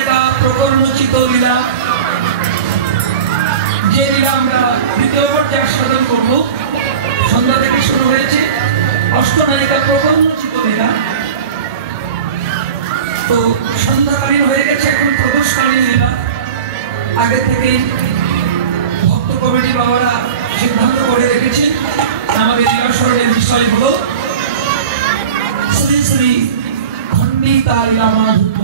নায়িকা প্রকরণোচিত লীলা, যে লীলা আমরা দ্বিতীয় পর্যায়ে আস্বাদন করব। সন্ধ্যা থেকে শুরু হয়েছে অষ্টনায়িকা প্রকরণোচিত লীলা। তো সন্ধ্যাকালীন হয়ে গেছে, এখন প্রদোষকালীন লীলা। আগে থেকেই ভক্ত কমিটি বাবারা সিদ্ধান্ত করে রেখেছেন আমাদের লীলা স্মরণের বিষয় হলো শ্রী শ্রী খণ্ডিতা লীলা মাধুর্য।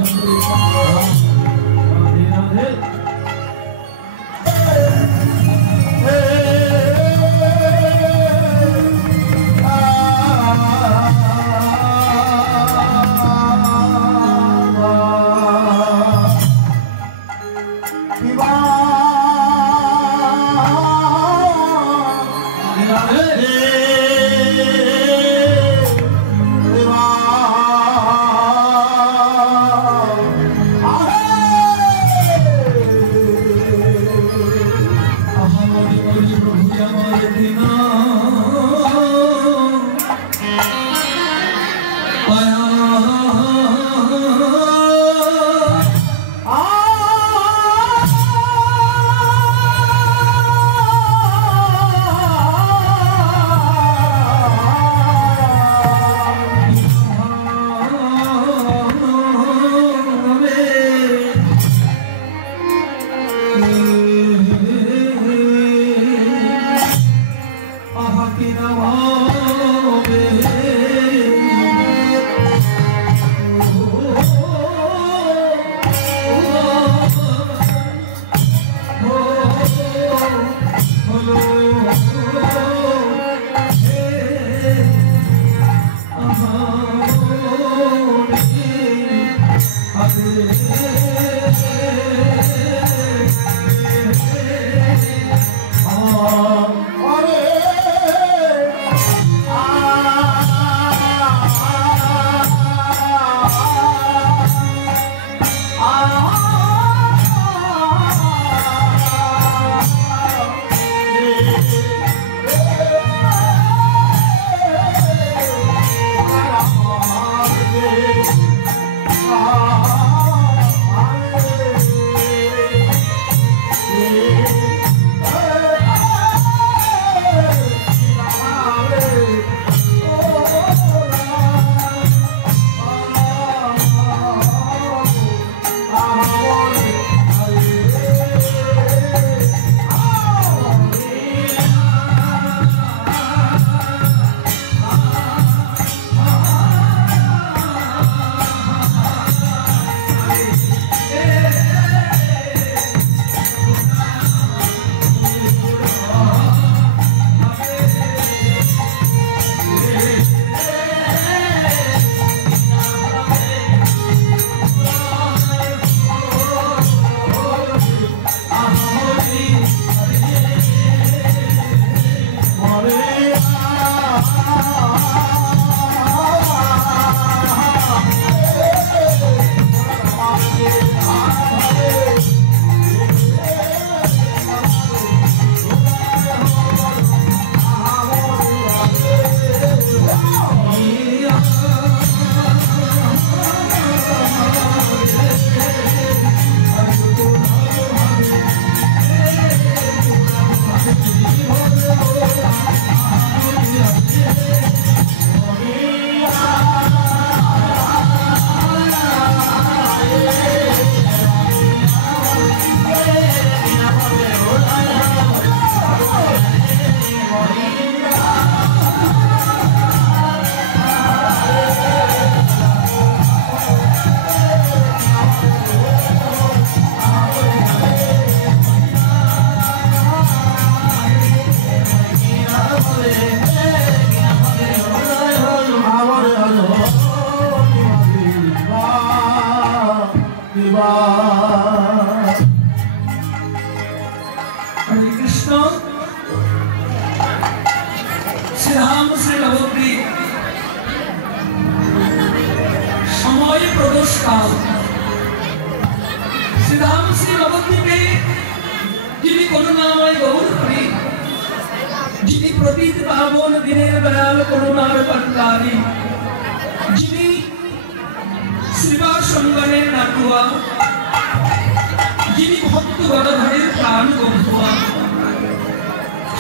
ভক্ত গদাধরের প্রাণ বন্ধুয়া।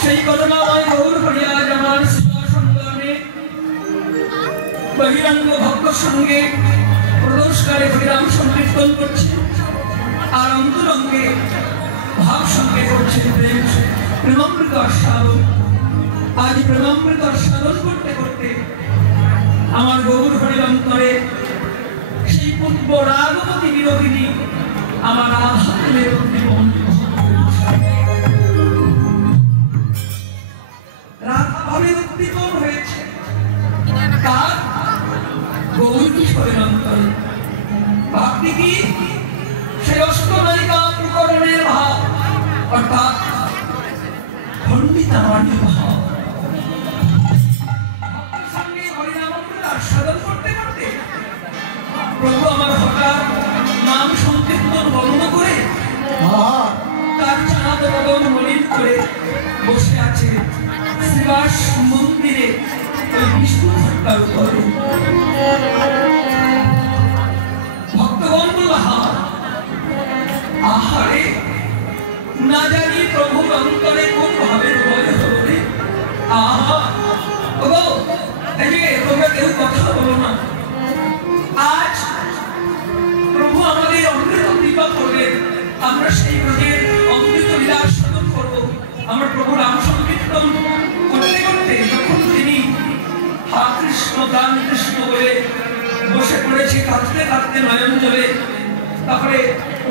সেই ঘটনাময় গৌর হরিয়া আমার সেবা সংগ্রামে বহিরঙ্গ ভক্ত সঙ্গে প্রদোষকালে হরিনাম সংকীর্তন করছে, আর অন্তরঙ্গে ভাব সঙ্গে করছেন প্রেমামৃত আস্বাদন। আজ প্রেমামৃত আস্বাদন করতে করতে আমার গৌর হরির অন্তরে সেই পূর্ব রাগবতী বিরোধিনী আমার আহারের রাধাভাবে উদ্দীপন হয়েছে তার গৌর কিশোরের অন্তরে। ভাবটি কি? সেই অষ্টনায়িকা প্রকরণের ভাব, অর্থাৎ খণ্ডিতামানির ভাব। ভক্তের সঙ্গে হরিনামামৃত আস্বাদন করতে করতে প্রভু আমার হঠাৎ নাম সংকীর্তন বন্ধ করে তার চাঁদ বদন মলিন করে বসে আছে শ্রীবাস মন্দিরে ওই বিষ্ণু ঘট্টার উপরে। ভক্তগণ বলল, আহারে, না জানি প্রভুর অন্তরে কোন ভাবে হৃদয় হলো রে। আহা ওগো, এই যে তোমরা কেউ কথা বলো না। আজ প্রভু আমাদের অমৃত কৃপা করবেন, আমরা সেই ব্রজের অমৃত লীলা সাধন করব। আমরা প্রভু নাম সংকীর্তন করতে করতে যখন তিনি হা কৃষ্ণ গান কৃষ্ণ বলে বসে পড়েছে, কাঁদতে কাঁদতে নয়ন জলে, তারপরে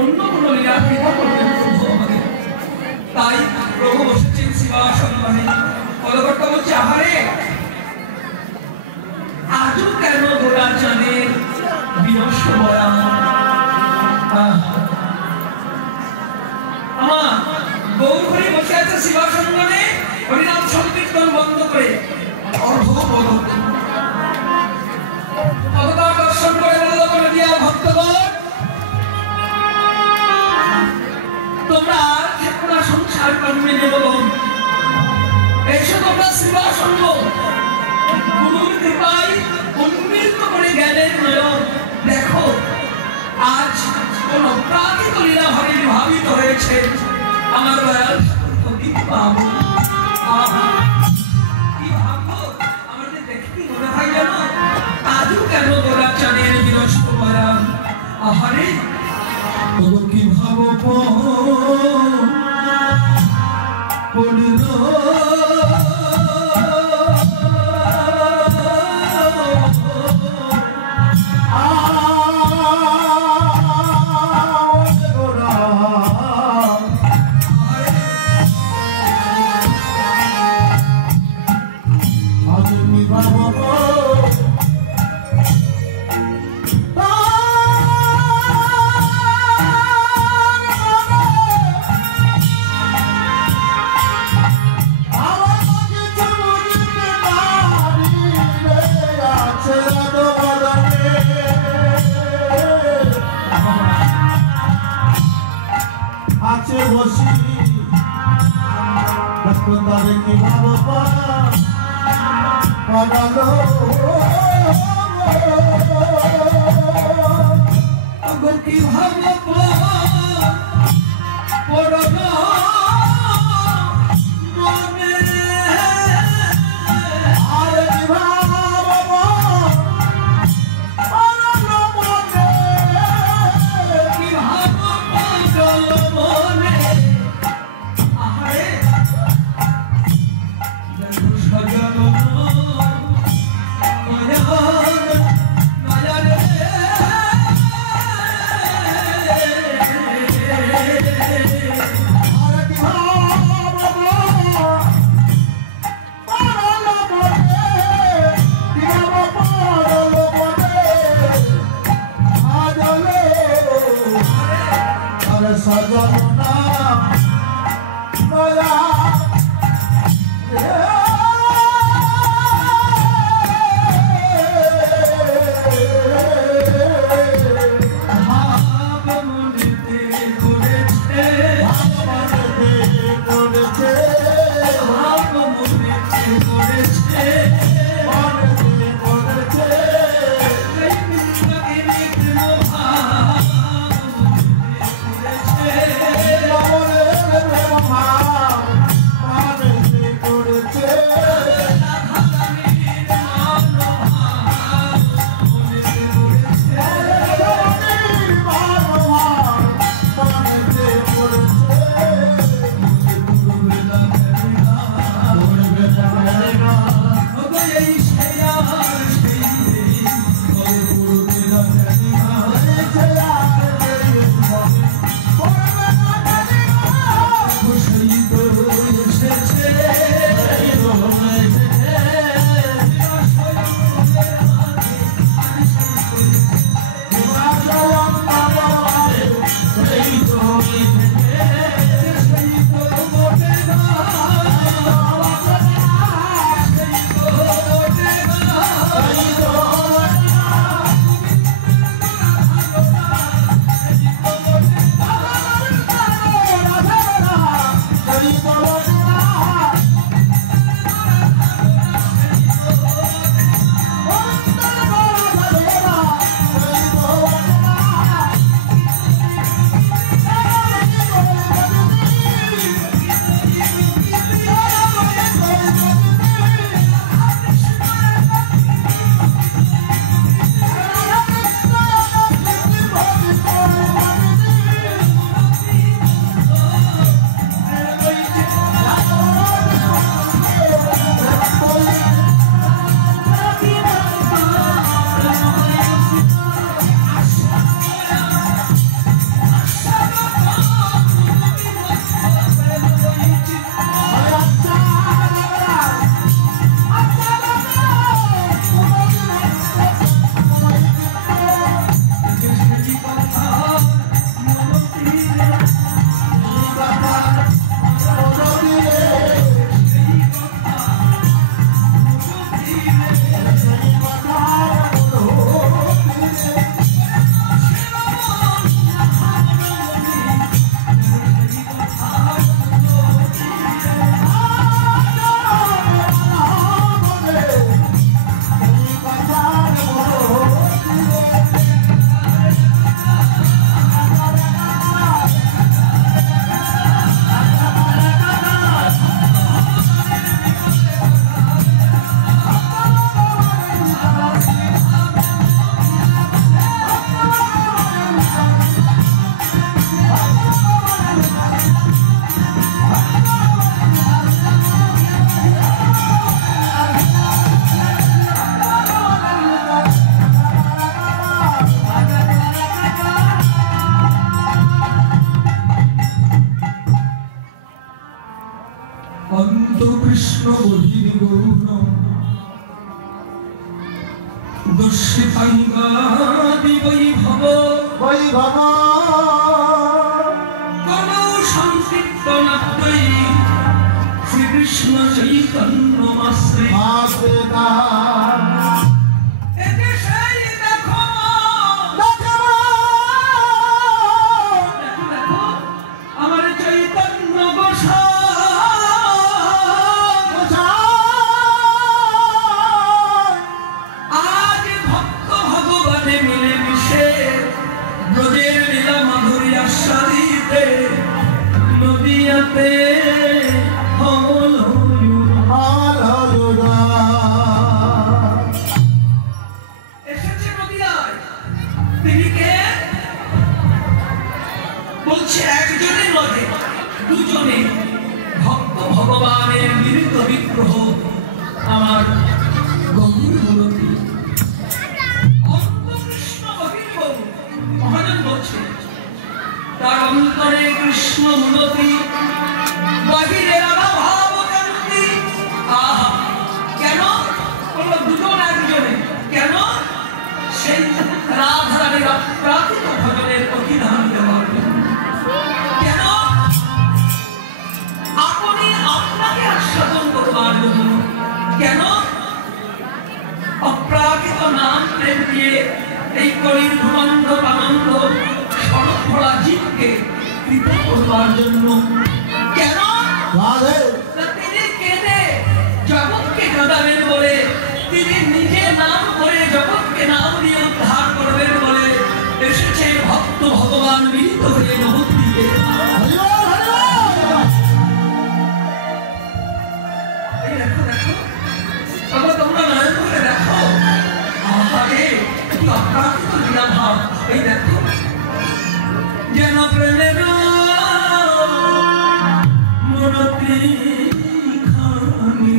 অন্য কোনো লীলা কৃপা করবেন প্রভু আমাদের। তাই প্রভু বসেছেন শিবাসনে। পদকর্তা বলছে, আহারে, আজও কেন গোড়া জানে বিরস বয়া। আমার গৌর হরি বসে আছে শিবাসনে, হরিনাম সংকীর্তন বন্ধ করে পদকার দর্শন করে বলল, দিয়া ভক্তগণ, তোমরা আর থেকো না সংসার কর্মে নিবলন, এসো তোমরা শিবাসন। গুরুর কৃপায় উন্মীলিত করে জ্ঞানের নয়ন দেখো, আজ কোন প্রাকৃত লীলা ভাবে ভাবিত হয়েছে আমার দয়াল বাবু। কি ভাবো আমাদের দেখে কি মনে হয় জানো? আজও কেন গোরা চানের বিরস্ত মারা। আহারে, তবু কি ভাবো পড়ল কৃষ্ণ বধির গৌর দস্যিতাঙ্গাদি বৈভব বৈভব কোন সংক্ষিপ্ত নাট্যই শ্রীকৃষ্ণ চৈতন্য মাশ্রে বলছে একজনে নয় দুজনে ভক্ত ভগবানের মিলিত বিগ্রহ আমার গৌরমূরতি কৃষ্ণ বহির্ভ মহাজন বলছে তার অন্তরে কৃষ্ণ মূলতি বাহিরে রাধা ভাব কান্তি। আহা কেন বললো দুজন একজনে কেন সেই রাধারানীর অপ্রাকৃত ভজনের অধিধান দেওয়ার জন্য কেন আপনি আপনাকে আস্বাদন করবার জন্য কেন অপ্রাকৃত নাম প্রেম দিয়ে এই কলির ঘুমন্ত আনন্দ সরফলা জীবকে কৃত করবার জন্য কেন তিনি কেঁদে জগৎকে কাঁদাবেন বলে তিনি নিজে নাম করে জগৎকে নাম দিয়ে উদ্ধার করবেন বলে এসেছে ভক্ত ভগবান মিলিত হয়ে নবদ্বীপে। দেখো দেখো তবে তোমরা নয়ন করে দেখো আহারে কি অপ্রাকৃত লীলা ভাব। এই দেখো যেন প্রেমের মূরতি খানি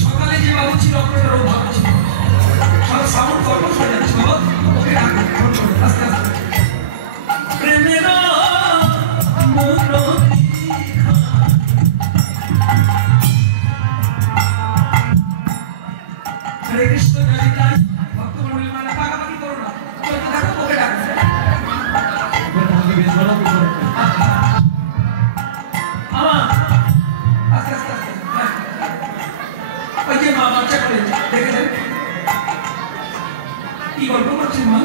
সকালে যে বাবু ছিল অপারেটর ও ভালো ছিল সব সাউন্ড কর্ম হয়ে যাচ্ছে ওকে ডাকবে আস্তে আস্তে প্রেমের হরে কৃষ্ণ জয় ভক্ত মন্ডলী মানে পাকাপাকি করো না দেখো ওকে ডাকবে কি গল্প করছেন মা?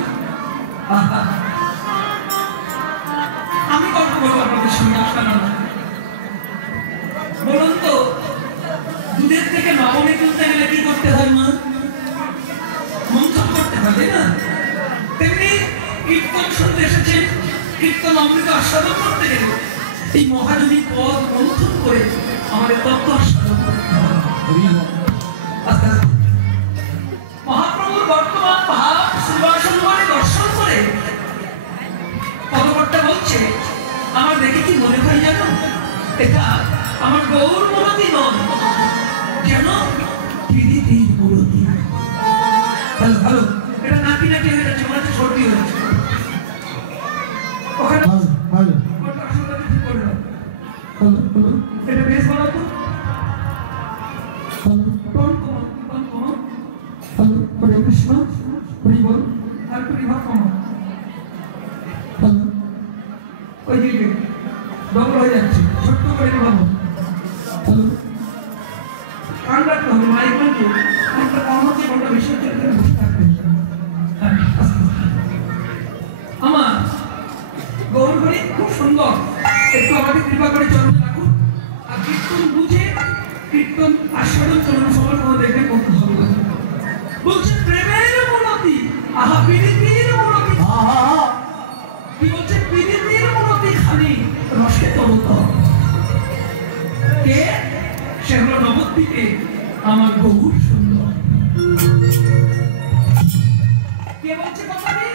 আমি গল্প করবো আপনাদের সঙ্গে, আসানো না। বলুন তো, দুধের থেকে লবণে তুলতে গেলে কি করতে হয় মা? মন্থন করতে হয়, তাই না? তেমনি কীর্তন শুনতে এসেছেন, কীর্তন অমৃত আস্বাদন করতে গেলে এই মহাজনী পদ মন্থন করে আমাদের তত্ত্ব আস্বাদন করতে হয়। মহাপ্রভুর বর্তমান ভাব শ্রীবাসনগরে দর্শন করে পদকর্তা বলছে, আমার দেখে কি মনে হয় জানো, এটা আমার গৌর মূরতি নয়, যেন পীড়িতির মূরতি। ভালো ভালো, এটা নাকি নাকি হয়ে যাচ্ছে, মনে হচ্ছে সর্দি হয়েছে। ওখানে ভালো এটা বেশ বলো তো। হরে কৃষ্ণ, হরি বল, আর একটু রিভাব কমা। ওই দিকে ডবল হয়ে যাচ্ছে, ছোট্ট করে রিভাব। কান রাখতে হবে, মাইক বলতে কোনটা কম হচ্ছে কোনটা বেশি হচ্ছে বসে থাকবে। আমার গৌর হরি খুব সুন্দর, একটু আমাকে কৃপা করে চরণে রাখুন। আর কীর্তন বুঝে কীর্তন আস্বাদন চরণ সবার কোনো দেখে করতে হবে। বলছে প্রেমের মূরতি, আহা পীড়িতির মূরতি, কি বলছে? পীড়িতির মূরতি খালি রসে তরত। কে? সে হলো নবদ্বীপে আমার গৌর সুন্দর। কে বলছে কথাটি?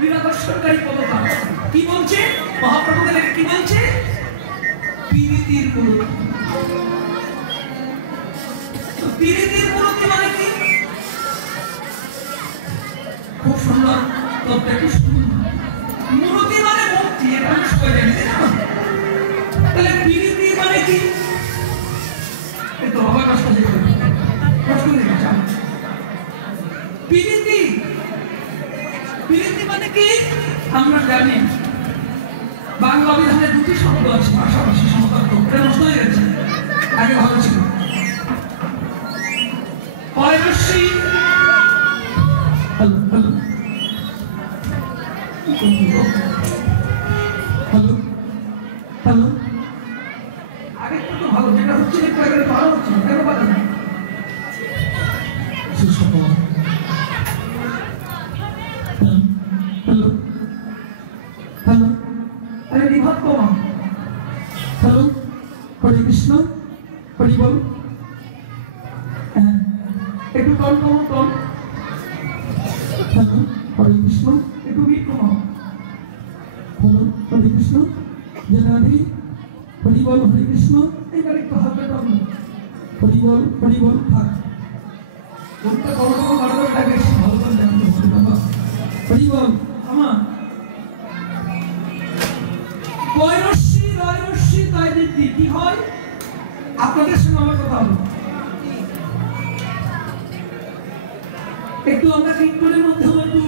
বিরাদর্শনকারী পদতা কি বলছে? মহাপ্রভুদের কি বলছে? পীড়িতির মূরতি। পীড়িতির মূরতি মানে কি? খুব সুন্দর তত্ত্বটি শুনুন। মূরতি মানে মূর্তি, এটা আমি সবাই জানি, তাহলে পীড়িতি মানে কি? একটু অবাক কষ্ট দেখবে, কষ্ট দেখে পীড়িতি, পীড়িতি মানে কি? আমরা জানি বাংলা অভিধানে দুটি শব্দ আছে, পাশাপাশি সমতার্থ। এটা নষ্ট হয়ে গেছে, আগে ভালো ছিল। পয়রশ্রী, হ্যালো হ্যালো হ্যালো হ্যালো, আগে তো ভালো, যেটা হচ্ছে একটু আগে ভালো হচ্ছে, কেন পারে না? হ্যালো হ্যালো, আরে রিভাব কমা। হ্যালো, হরে কৃষ্ণ, হরি বল, একটু টন কমা, টন। হ্যালো, হরে কৃষ্ণ, একটু বিট কমাও। হ্যালো, হরে কৃষ্ণ, জনাবি, হরি বল, হরে কৃষ্ণ, এইবার একটু হালকা টন। হরি বল, থাক। কোনটা বড় বড় বারবার লাগে, ভালো করে জানতে হবে বাবা। হরি বল, আমার পয়রশ্রী, রয়রশ্রী, তয়দিতি কি হয়? আপনাদের সঙ্গে আমার কথা হলো। একটু আমরা কীর্তনের মধ্যে একটু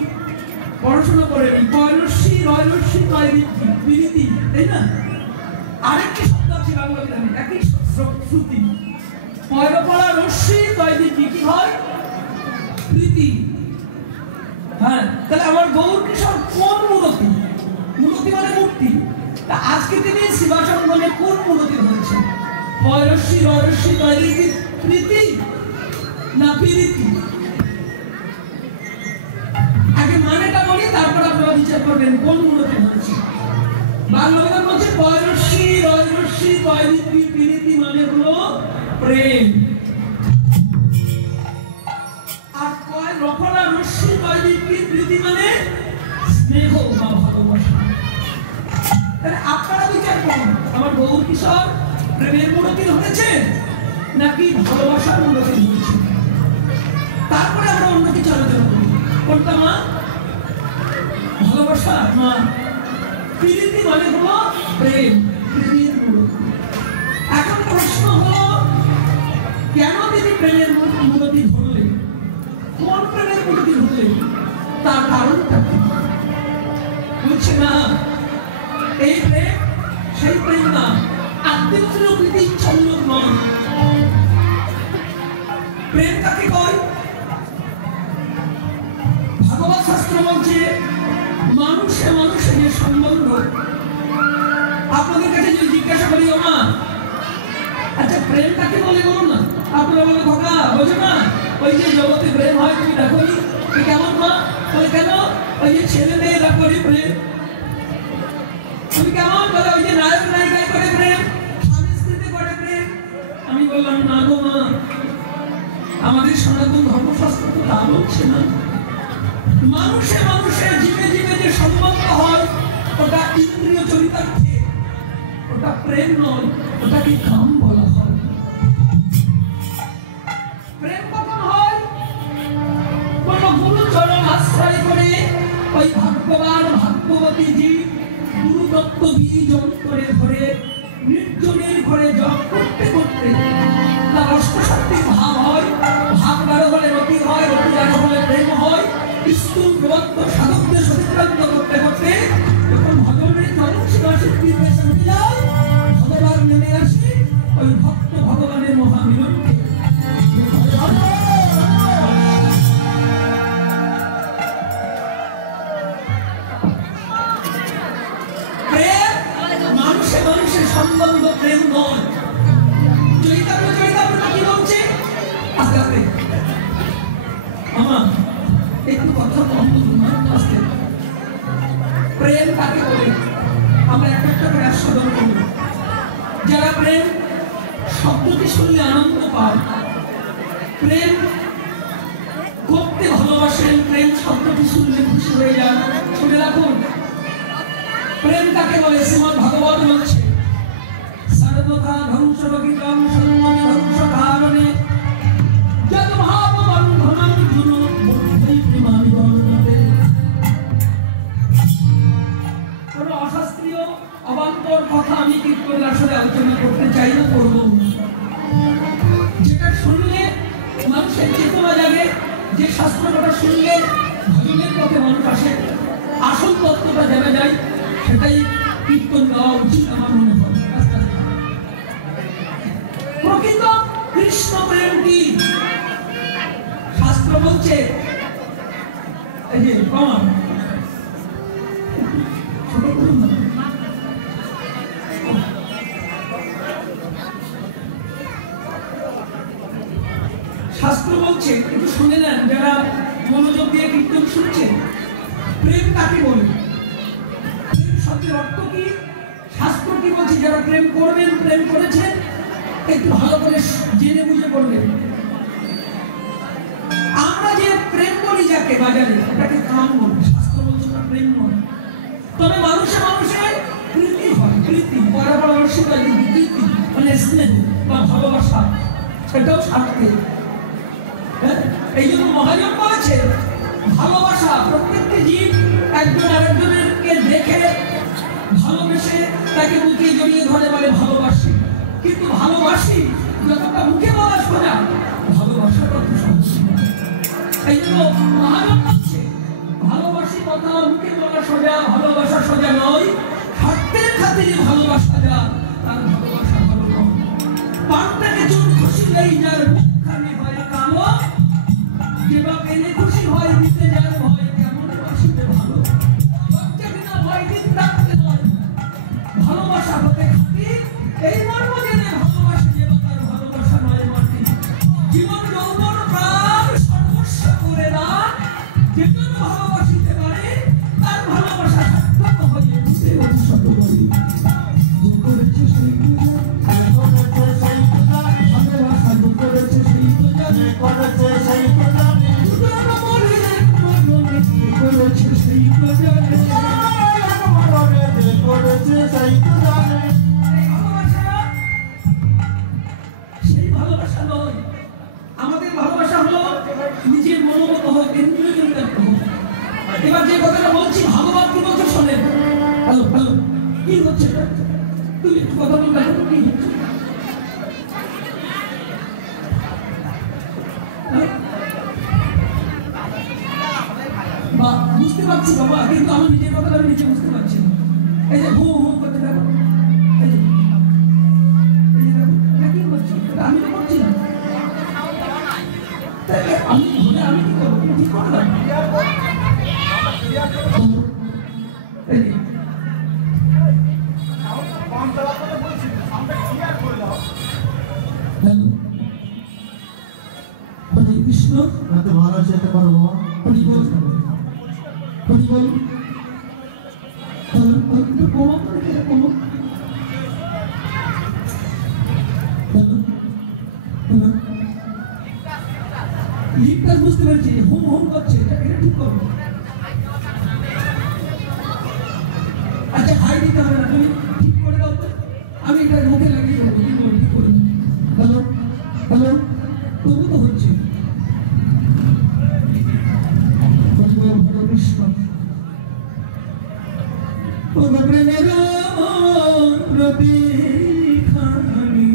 পড়াশোনা করে নিই। পয়রশ্রী, রয়রশ্রী, তয়দিতি, পীড়িতি, তাই না? আরেকটি শব্দ আছে বাংলা বিধানে, একই শ্রুতি। পয়রপড়া রশ্মি, তয়দিতি কি হয়? প্রীতি। হ্যাঁ, তাহলে আমার গৌর কিশোর কোন মূরতি? মূরতি মানে মূর্তি। তা আজকে তিনি শিবাসঙ্গনে কোন মূরতি ধরেছেন? পয়রশ্রী, রয়রশ্রী, তয়দিতি, প্রীতি না পীড়িতি? আগে মানেটা বলি, তারপর আপনারা বিচার করবেন কোন মূরতি ধরেছেন। বাংলা বিধান বলছে পয়রশ্রী, রয়রশ্রী, তয়দিতি, পীড়িতি মানে হলো প্রেম। আর কয় রফলা রশ্মি, তয়দিতি, প্রীতি মানে স্নেহ বা ভালোবাসা। তাহলে আপনারা বিচার করুন, আমার গৌর কিশোর প্রেমের মূরতি ধরেছে নাকি ভালোবাসার মূরতি ধরেছে? তারপরে আমরা অন্য কিছু আলোচনা করি। কোনটা মা? ভালোবাসা মা। পীড়িতি মানে হলো প্রেম, প্রেমের মূরতি। এখন প্রশ্ন হলো, কেন তিনি প্রেমের মূরতি ধরলেন? কোন প্রেমের মূরতি ধরলেন? তার কারণটা কি? বলছে না, এই প্রেম সেই প্রেম না, আত্মীয় প্রীতি ছন্দ নয়। প্রেম কাকে কয়? ভাগবত শাস্ত্র বলছে মানুষে মানুষের যে সম্বন্ধ। আপনাদের কাছে যদি জিজ্ঞাসা করি মা, আচ্ছা প্রেম কাকে বলে বলুন না? আপনারা বলে খোকা বোঝো না, ওই যে জগতে প্রেম হয় তুমি দেখো নি কেমন মা? বলে কেন? ওই যে ছেলে মেয়েরা করে প্রেম। তুমি কেমন? বলে ওই যে নায়ক নায়িকায় করে প্রেম, স্বামী স্ত্রীতে করে প্রেম। আমি বললাম না গো মা, আমাদের সনাতন ধর্মশাস্ত্র তো তা বলছে না। মানুষে মানুষের জীবে জীবে যে সম্বন্ধ হয় ওটা ইন্দ্রিয় চরিতার্থে, ওটা প্রেম নয়, ওটাকে কাম বলা হয়। প্রেম কখন হয়? কোন গুরুচরণ আশ্রয় করে ওই ভাগ্যবান ভাগ্যবতী জীব গুরুদত্ত বীজ অন্তরে ধরে নির্জনের ঘরে জপ করতে করতে তার অষ্টশক্তির ভাব হয়, ভাব গাঢ় হলে রতি হয়, রতি গাঢ় হলে প্রেম হয়। স্থূল প্রবত্ত সাধকদের সতিক্রান্ত করতে করতে যখন ভগবানের চরণ সেবা সিদ্ধির পেশা উঠে যায়, ভগবান নেমে আসে ওই ভক্ত ভগবানের মহামিলনকে। প্রেম মানুষে মানুষের সম্বন্ধ, প্রেম নয়। চরিতার্থ কি বলছে? আস্তে আস্তে আমার একটু কথা কম বলুন, আস্তে। প্রেম কাকে বলে আমরা একটা একটা করে আস্বাদন করব। যারা প্রেম শব্দটি শুনলে আনন্দ পায়, প্রেম করতে ভালোবাসেন, প্রেম শব্দটি শুনলে খুশি হয়ে যান, শুনে রাখুন প্রেম কাকে বলে। শ্রীমদ্ ভাগবত বলছে সর্বথা ধ্বংসরহিতং সন্ন্যমি ধ্বংসকারণে যদ ভাব বন্ধনং গুরু বুদ্ধি প্রেমানি বর্ণতে। কোন অশাস্ত্রীয় অবান্তর কথা আমি কীর্তনের আসলে আলোচনা করতে চাই না, করব। যেটা শুনলে মানুষের চেতনা জাগে, যে শাস্ত্র কথা শুনলে ভজনের পথে মানুষ আসে, আসল তত্ত্বটা জানা যায়, সেটাই কীর্তন গাওয়া উচিত আমার মনে হয়। প্রকৃত কৃষ্ণ প্রেম কি? শাস্ত্র বলছে এই যে প্রমাণ শাস্ত্র বলছে, একটু শুনে নেন যারা মনোযোগ দিয়ে কীর্তন শুনছে। প্রেম কাকে বলে? প্রেম শব্দের অর্থ কি? শাস্ত্র কি বলছে? যারা প্রেম করবেন, প্রেম করেছেন, একটু ভালো করে জেনে বুঝে করবেন। আমরা যে প্রেম করি যাকে বাজারে, ওটাকে কাম বলি। শাস্ত্র বলছে না, প্রেম নয়। তবে মানুষে মানুষের প্রীতি হয়, প্রীতি পরপরবর্ষিতা, প্রীতি মানে স্নেহ বা ভালোবাসা, সেটাও স্বার্থে। এই জন্য মহাজন বলেছে ভালোবাসা, প্রত্যেকটি জীব একজন আরেকজনকে দেখে ভালোবেসে তাকে মুখে জড়িয়ে ধরে বলে ভালোবাসি। কিন্তু ভালোবাসি যতটা মুখে বলা সোজা, ভালোবাসা তত সহজ। এই জন্য মহাজন বলছে ভালোবাসি কথা মুখে বলা সোজা, ভালোবাসা সোজা নয়। স্বার্থের খাতিরে ভালোবাসা যা, তার ভালোবাসা ভালো নয়। পানটাকে চুন খুশি নেই যার মুখখানি হয় কালো, যেবা পেলে খুশি হয় দিতে যার ভয়, কেমন বাসিতে ভালো। লজ্জা বিনা ভয় দিন রাখতে নয়, ভালোবাসা হতে খাতি এই মর্ম জেনে ভালোবাসে যেবা তার ভালোবাসা নয় মাটি। জীবন যৌবন প্রাণ সর্বস্ব করে দান, যেজন ভালোবাসিতে পারে তার ভালোবাসা সার্থক হয়ে উঠে ভবিষ্যৎ বলি। যে করেছে সেই পূজা, ভালোবাসা যে করেছে সেই পূজা, করেছে সেই পূজা, করেছে সেই পূজা, করেছে সেই পূজা। সেই ভালোবাসা নয়, আমাদের ভালোবাসা হলো নিজের মনোমত হোক, ইন্দ্রিয় চরিতার্থ হোক। এবার যে কথাটা বলছি ভাগবত কি বলছে শোনেন। হ্যালো হ্যালো, কি হচ্ছে? তুমি একটু কথা বলতে হবে, কি হচ্ছে? বুঝতে পারছি বাবা, কিন্তু আমি নিজের কথাটা নিজে বুঝতে পারছি না। এই যে হু হু করতে থাকো, এই যে দেখো কি করছি, আমি তো করছি না। আমি কি করবো? ঠিক করলাম। হরে কৃষ্ণ রাতে ভালো যেতে পারো বাবা হরি বল হরি বল লিপটা বুঝতে পারছি হোম হোম করছে এটা ঠিক করো আচ্ছা হাই দিতে হবে না তুমি ঠিক করে দাও তো আমি এটা মুখে লাগিয়ে দেবো ঠিক করে হ্যালো হ্যালো তবু তো হচ্ছে কৃষ্ণ প্রেমের প্রতি খানি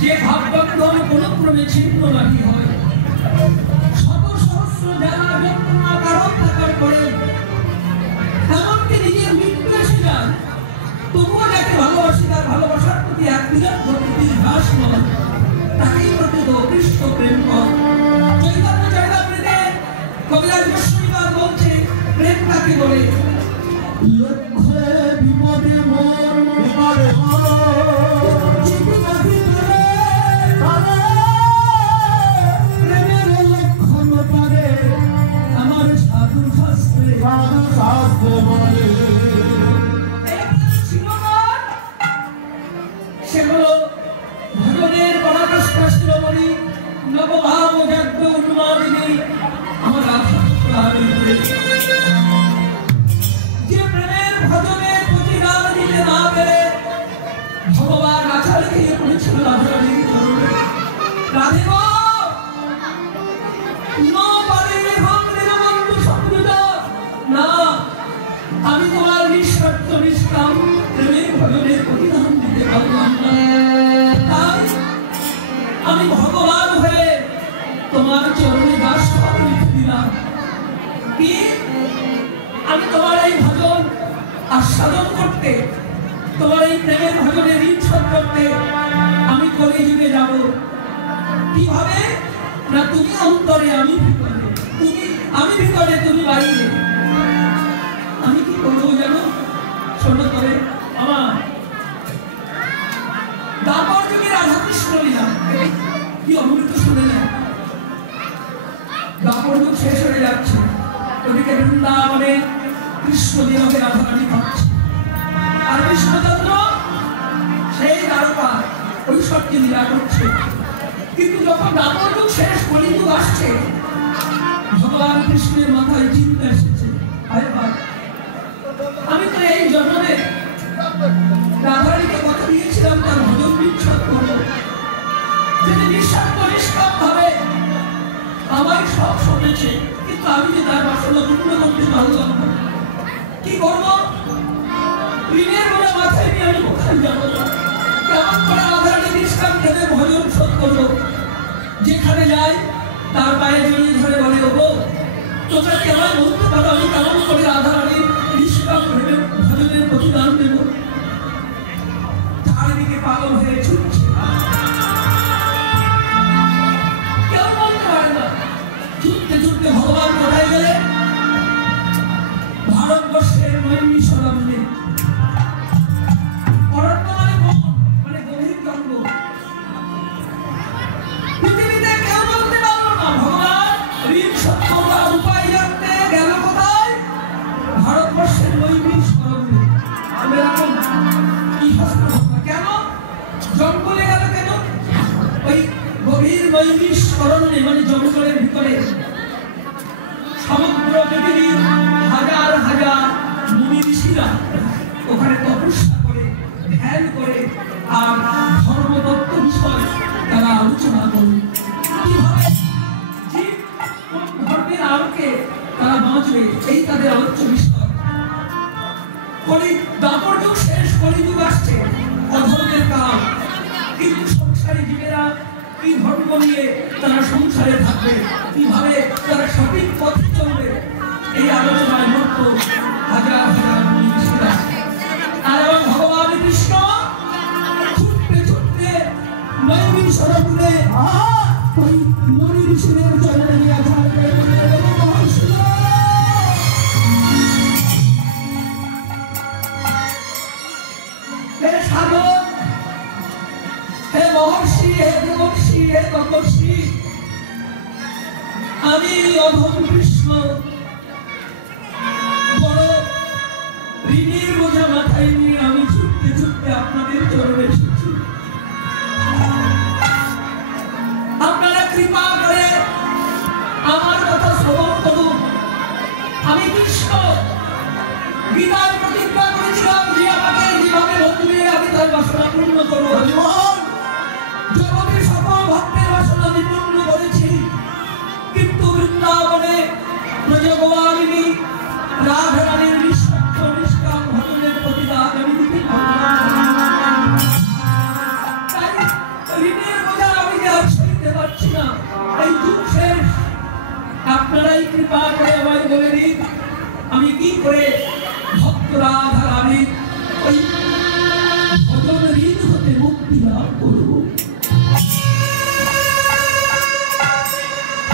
যে ভাববন্ধন কোনো ক্রমে ছিন্ন নাহি হয় শত সহস্র জ্বালা যন্ত্রণা কারণ থাকার পরে এমনকি নিজের মৃত্যু এসে যায় তবুও যাকে ভালোবাসি তার ভালোবাসার প্রতি এক বিরাট প্রকৃতির হ্রাস নয় তাকেই প্রকৃত কৃষ্ণ প্রেম কর চৈতন্য চৈতামৃতে কবিরাজ গোস্বামীপাদ বলছে প্রেম কাকে বলে লক্ষ্যে বিপদে মোর বিপদে সেগুলো ভগবানের পরাকাষ্ঠা শিরোমণি নবভাব যজ্ঞ উন্মাদিনী আমার যে প্রেমের ভজনের প্রতিদান দিতে না পেরে ভগবান আচার খেয়ে পড়েছিল রাধারানীর চরণে রাধে গো না আমি তোমার নিঃস্বার্থ নিষ্কাম প্রেমের ভজনের প্রতিদান দিতে পারলাম না তাই আমি ভগবান হয়ে তোমার চরণে দাস লিখে দিলাম কি আমি তোমার এই ভজন আস্বাদন করতে তোমার এই প্রেমের ভজনের ইচ্ছা করতে আমি কলিযুগে যাব কিভাবে না তুমি অন্তরে আমি ভিতরে আমি ভিতরে তুমি বাইরে আমি কি করবো জানো শোনো করে আমার তারপর যুগে রাধাকৃষ্ণ লীলা কি অমৃত শুনে না দাপর যুগ শেষ হয়ে যাচ্ছে ওদিকে বৃন্দাবনে কৃষ্ণ লীলাকে রাধারানী খাচ্ছে আর কৃষ্ণচন্দ্র সেই দ্বারকা ঐশ্বর্যে লীলা করছে কিন্তু যখন দাপর যুগ শেষ কলিযুগ আসছে ভগবান কৃষ্ণের মাথায় চিন্তা এসেছে আমি তো এই জন্মে রাধারানীকে কথা দিয়েছিলাম তার ভজন বিচ্ছেদ করবো যদি নিঃস্বার্থ নিষ্কাম ভাবে আমার সব শুনেছে কিন্তু আমি যে তার বাসনা পূর্ণ করতে পারলাম না কি করবো ঋণের বলে মাথায় নিয়ে আমি কোথায় যাবো কেমন করে রাধারানী নিষ্কাম ভেবে ভজন শোধ করবো যেখানে যাই তার পায়ে জড়িয়ে ধরে বলে ওগো তোমরা কেমন বলতে পারো আমি কেমন করে রাধারানীর নিষ্কাম ভেবে ভজনের প্রতিদান দেব চারিদিকে পাগল হয়ে ছুটছে কেউ বলতে পারে না ছুটতে ছুটতে ভগবান কোথায় গেলে ভারতবর্ষের নৈমি সরণ্যে অরণ্য মানে বন মানে গভীর জঙ্গল পৃথিবীতে কেউ বলতে পারলো না ভগবান ঋণ শোধ করার উপায় জানতে গেল কোথায় ভারতবর্ষের নৈমি সরণ্যে আমি এখন কি কেন জঙ্গলে গেল কেন ওই গভীর নৈমি সরণ্যে মানে জঙ্গলের ভিতরে সমগ্র পৃথিবীর হাজার হাজার মুনি ঋষিরা ওখানে তপস্যা করে ধ্যান করে আর ধর্মতত্ত্ব বিষয় তারা আলোচনা করে কিভাবে জীব এই ধর্ম নিয়ে তারা সংসারে থাকবে, কিভাবে তারা সঠিক পথে চলবে, এই আলোচনায় মত হাজার হাজার মনীষীরা। আর এবং ভগবান কৃষ্ণ ছুটতে ছুটতে নৈমিষ সরপুরে ওই মনীষীদের চরণে নিয়ে আসার করে বললেন, হে সাধক, হে মহর্ষি, হে দেবর্ষি, হে তপস্বী, আমি অধম কৃষ্ণ বড় ঋণের বোঝা মাথায় নিয়ে আমি ছুটতে ছুটতে আপনাদের চরণে এসেছি। আপনারা কৃপা করে আমার কথা শ্রবণ করুন। আমি কৃষ্ণ গীতায় প্রতিজ্ঞা করেছিলাম যে আমাকে যেভাবে ভক্তি আমি তার বাসনা পূর্ণ করবো। জগতের সকল ভক্তের বাসনা আমি পূর্ণ করেছি, কিন্তু বৃন্দাবনে ব্রজভবানিনী রাধারানীর নিঃস্বার্থ নিষ্কাম ভজনের প্রতিদান আমি দিতে তাই ঋণের বোঝা আমি আর সইতে পারছি না। এই যুগ শেষ, আপনারাই কৃপা করে আমায় বলে দিন আমি কি করে ভক্ত রাধারানীর ওই ভজন ঋণ হতে মুক্তি লাভ করব।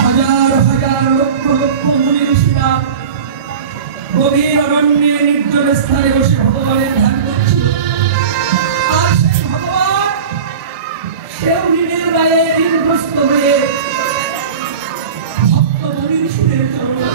হাজার হাজার লক্ষ লক্ষ মুনি ঋষিরা গভীর অরণ্যে নির্জন স্থানে বসে ভগবানের ধ্যান করছিল। আর সেই ভগবান সেও ঋণের গায়ে ঋণগ্রস্ত হয়ে ভক্ত মুনি ঋষিদের চরণে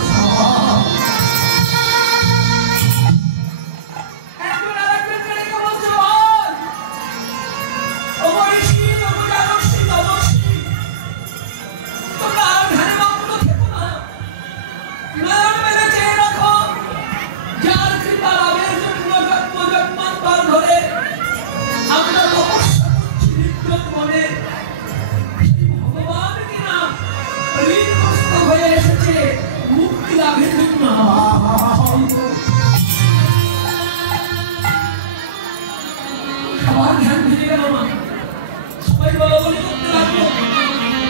মুক্তি লাভের জন্য। সবার ধ্যান ভেঙে গেল না, সবাই বলা বলি করতে লাগলো,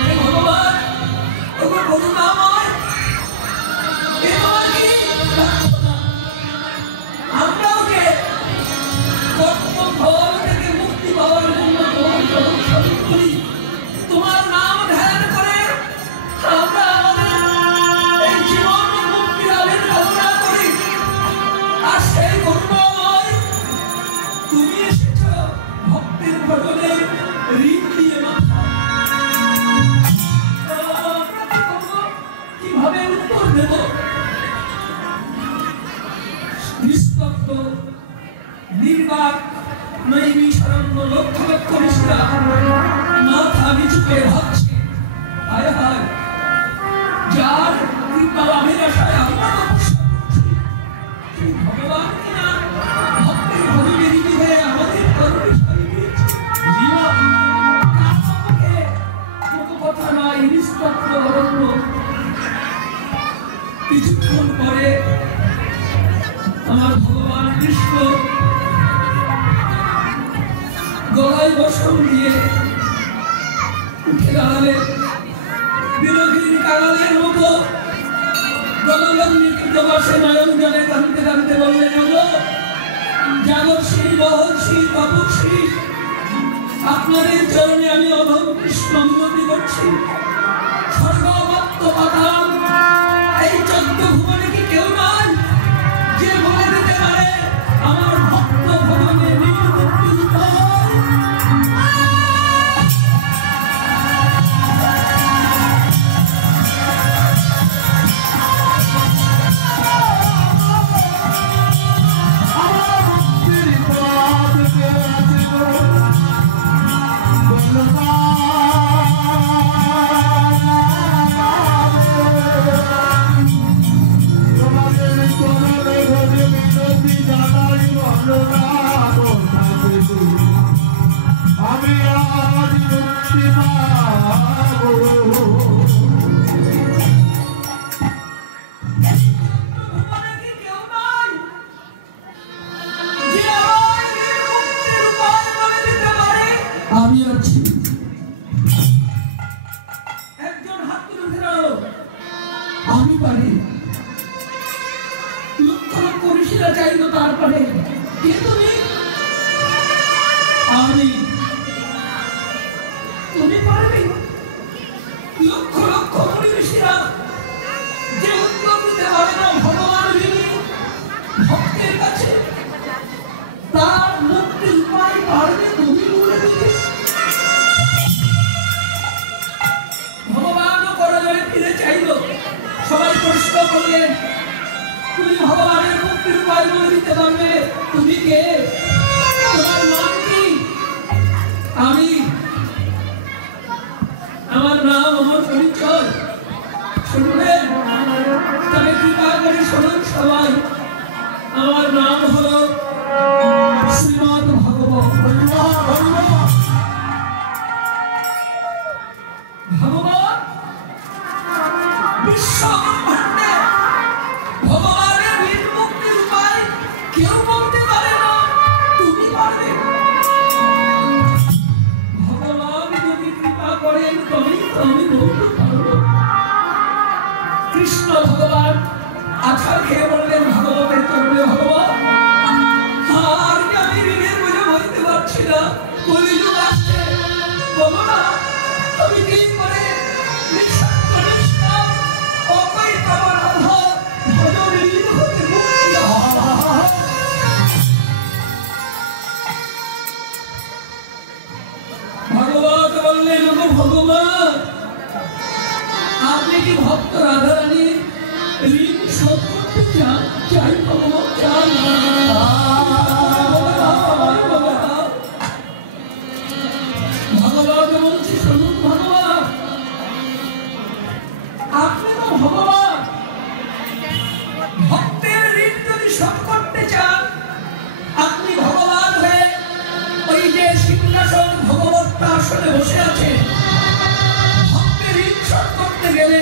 হে ভগবান ওগো করুণাময়, এ তোমার কি আমরাও যে কর্মফল থেকে মুক্তি পাওয়ার জন্য তোমার চরণ স্মরণ করি, তোমার নাম ধ্যান করে আমরা আমাদের এই জীবনে মুক্তি লাভের কামনা করি। আর সেই করুণাময় তুমি এসেছ ভক্তের ভজনে ঋণ দিয়ে মাথা। কিভাবে উত্তর দেব? নিস্তব্ধ নির্বাক নৈমিষারণ্য লক্ষ লক্ষ ঋষিরা মাথা নিচু করে ভাবছে, হায় হায়, যার কৃপা লাভের আশায় আমরা সেই ভগবান কিনা ভক্তের ভজনে ঋণী হয়ে আমাদের করুণে সারিয়ে দিয়েছে। কোনো কথা নাই, নিস্তব্ধ অরণ্য। কিছুক্ষণ পরে আমার ভগবান কৃষ্ণ গলায় বসন দিয়ে উঠে দাঁড়ালেন। বিরোধীর কাঙালের মতো গণলগ্নিকৃত বসে নয়ন জলে কাঁদতে কাঁদতে বললেন, জাগর্ষী মহর্ষি তপস্বী, আপনাদের চরণে আমি অধম কৃষ্ণ বিনতি করছি। স্বর্গবত্ত পাতাল এই 14 ভুবনে কি কেউ নাই যে বলে দিতে পারে আমার ভক্ত ভজনে নির্মুক্তি উপায়? Bye. লক্ষ লক্ষ মুনি ঋষিরা যে উত্তর দিতে পারে না ভগবান যিনি ভক্তের কাছে তার মুক্তির উপায় পারবে তুমি বলে দিতে। ভগবানও করজোড়ে ফিরে চাইল, সবাই প্রশ্ন করলেন তুমি ভগবানের মুক্তির উপায় বলে দিতে পারবে? তুমি কে? তোমার নাম কি? আমি, আমার নাম, আমার পরিচয় শুনবেন? তবে কৃপা করে শুনুন সবাই। আমার নাম হলো শ্রীমৎ ভাগবত। ভাগবত বিশ্ব ব্রহ্মাণ্ডে ভগবানের বীর মুক্তির উপায় কেউ বলতে পারে না, তুমি পারবে। ভগবান যদি কৃপা করেন তবেই তো আমি বলতে পারবো। কৃষ্ণ ভগবান আছাড় খেয়ে বললেন ভাগবতের চরণে, ভগবান আর আমি ঋণের বোঝা বলতে পারছি না, কলিযুগ আসছে, বলো না আমি কি করে নিঃস্বার্থ নিষ্কাম অপরিতম রাধা ভজন ঋণ হতে মুক্তি হব। ভগবান বললেন, ভগবান আপনি কি ভক্ত রাধারানী ঋণ শোধ করতে চান? চাই ভগবান, চান। ভগবান বলছি শুনুন ভগবান, আপনি তো ভগবান, ভক্তের ঋণ যদি শোধ করতে চান আপনি ভগবান হয়ে ওই যে সিংহাসন ভগবত আসনে বসে আছে, ভক্তের ঋণ শোধ করতে গেলে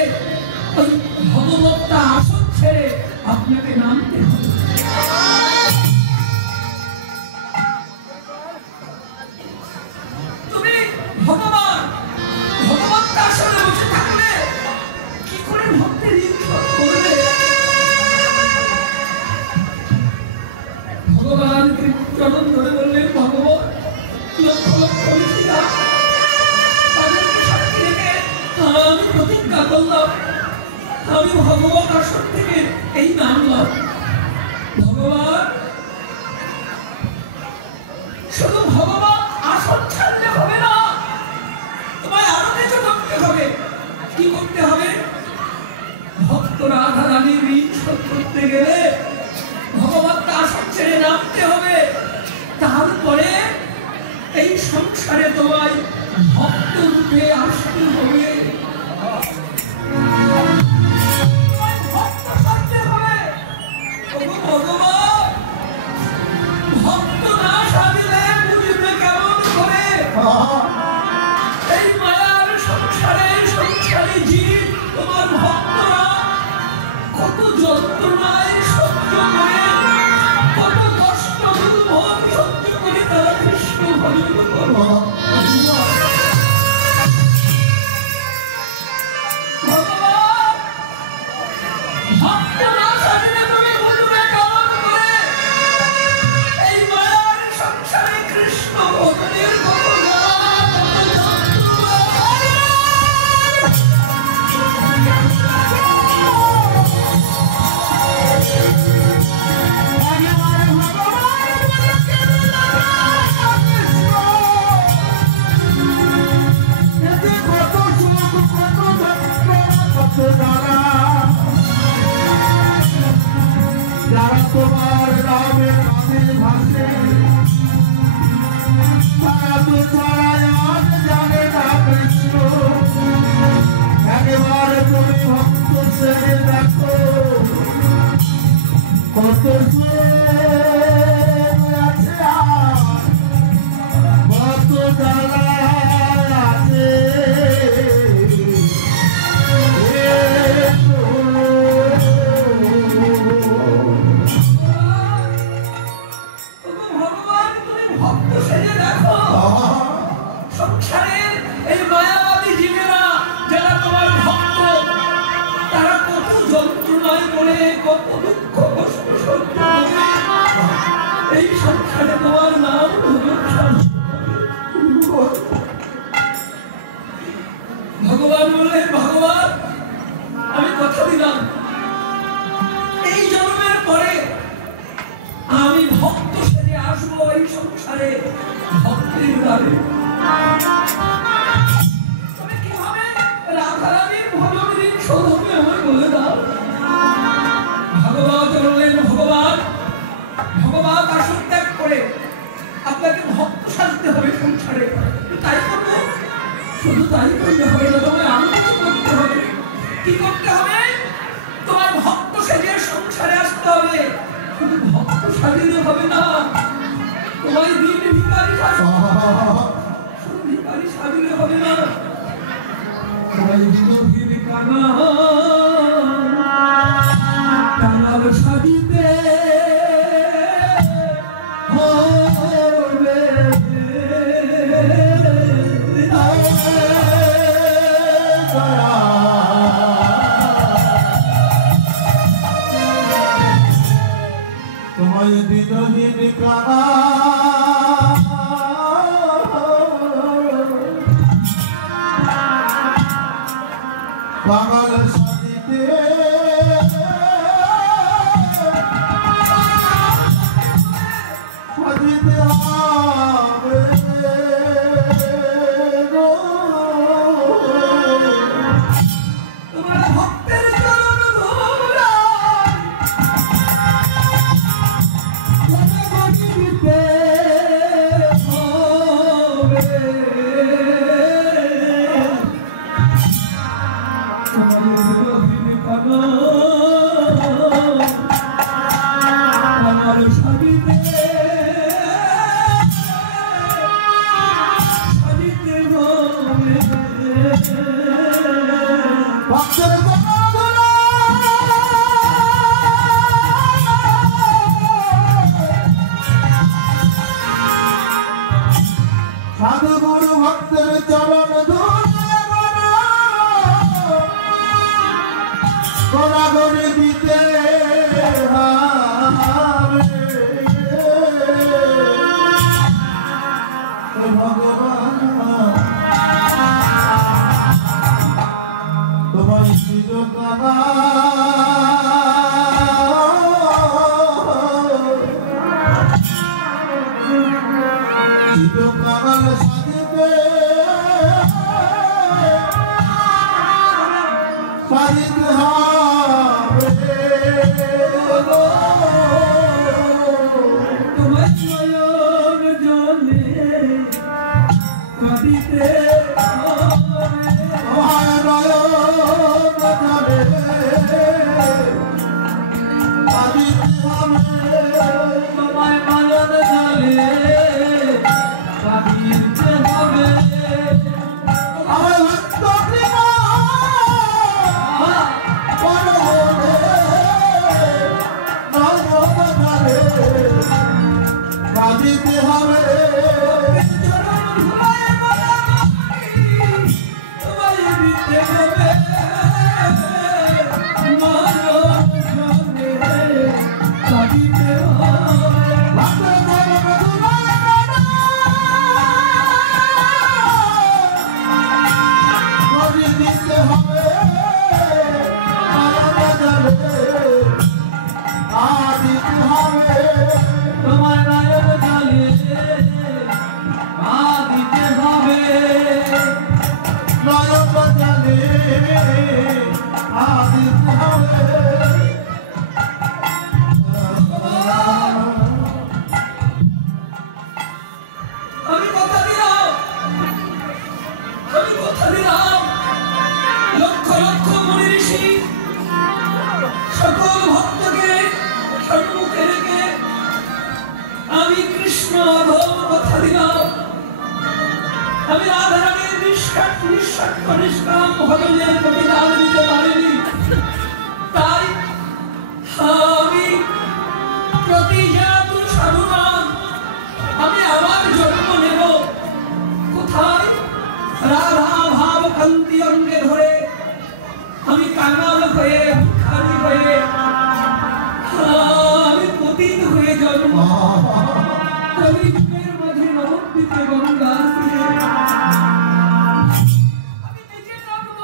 ওই ভগবত আসন ছেড়ে আপনাকে নামতে হবে। তুমি ভগবান ভগবত আসনে বসে থাকলে কি করে ভক্তের ঋণ শোধ করবে? ভগবান চরণ ধরে বললেন, ভগবত লক্ষ লক্ষ ঋষিরা তাদেরকে সাক্ষী রেখে আমি প্রতিজ্ঞা করলাম আমি ভগবত আসন থেকে এই নামলাম। ভগবান শুধু ভগবান আসন ছাড়লে হবে না, তোমায় আরো কিছু করতে হবে। কি করতে হবে? ভক্ত রাধা রানীর ঋণ শোধ করতে গেলে ভগবান আসন ছেড়ে নামতে হবে, তারপরে এই সংসারে তোমায় ভক্ত রূপে আসতে হবে। ভক্ত সাজতে হবে। ভগবান ভক্ত না সাজলে বুঝবে কেমন করে? এই মায়ার সংসারে সংসারী জীব তোমার ভক্তরা কত যন্ত্রণায় সহ্য করে, কত কষ্ট দুর্ভোগ সহ্য করে তারা কৃষ্ণ ভজন করে। ভগবান ভক্ত না সাজলে তুমি বুঝবে কেমন করে? এই মায়ার সংসারে কৃষ্ণ ভজনের কত যারা তোমার নামের নামে ভাসে তারা তো ছড়ায় আজ জানে না কৃষ্ণ। একেবারে তুমি ভক্ত সেরে দেখো কত আছে আর কত জ্বালা আছে। ভগবান তুমি ভক্ত সেজে দেখো সংসারের এই মায়াবাদী জীবেরা যারা তোমার ভক্ত তারা কত যন্ত্রণায় পড়ে, কত দুঃখ কষ্ট সহ্য করে এই সংসারে তোমার নাম ভগবান বললেন, ভগবান আমি কথা দিলাম এই জন্মের পরে আমি ভক্ত সেজে আসবো এই সংসারে ভক্তের দ্বারে। তবে কিভাবে রাধারানীর ভজন দিন শোধ হবে আমায় বলে দাও। ভগবান বললেন, ভগবান আসন ত্যাগ করে আপনাকে ভক্ত সাজতে হবে সংসারে। তাই করবো, শুধু তাই করতে হবে না, তোমায় আরো কিছু করতে হবে। কি করতে হবে? তোমার ভক্ত সেজে সংসারে আসতে হবে। শুধু ভক্ত সাজিলে হবে না, তোমায় দিন ভিখারি শুধু ভিখারি সাজিলে হবে না, তোমায় দিন কাঙাল সাজিতে হবে। তোমায় দিনহীন কানা পাগল সাজিতে সাজিতে হবে গো। তোমার ভক্তের চরণ ধুলায় গণগণি দিতে হবে। আমার সাজিতে সাজিতে হবে। ভক্তের সাধু গুরু ভক্তের চরণ গড়াগড়ি দিতে হবে ভগবান। তোমার চিরকানা চিরকাল সাজিতে সাজিতে হবে গো। তোমার নয়ন জলে কাঁদিতে হবে। আমার নয়ন জলে সাজিতে হবে। তোমার নয়ন জলে কাঁদিতে হবে। আমার ভক্ত প্রেমা পরমে নয়ন জলে সাজিতে হবে। তোমার নয়ন জলে কাঁদিতে হবে। আমি কথা দিলাম লক্ষ লক্ষ মুনি ঋষি সকল ভক্তকে সম্মুখে রেখে আমি কৃষ্ণ অধম কথা দিলাম। আমি রাধারানীর নিঃস্বার্থ নিষ্কাম ভজনের প্রতিদান দিতে পারিনি। তাই আমি প্রতিজাত সাধুবান আমি আমার জন্ম নেব কোথায়? রাধা ভাব কান্তি অঙ্গে ধরে আমি কাঙাল হয়ে ভিখারি হয়ে আমি পতিত হয়ে জন্ম কলিযুগের মাঝে নবদ্বীপে গঙ্গার তীরে আমি নিজে জন্ম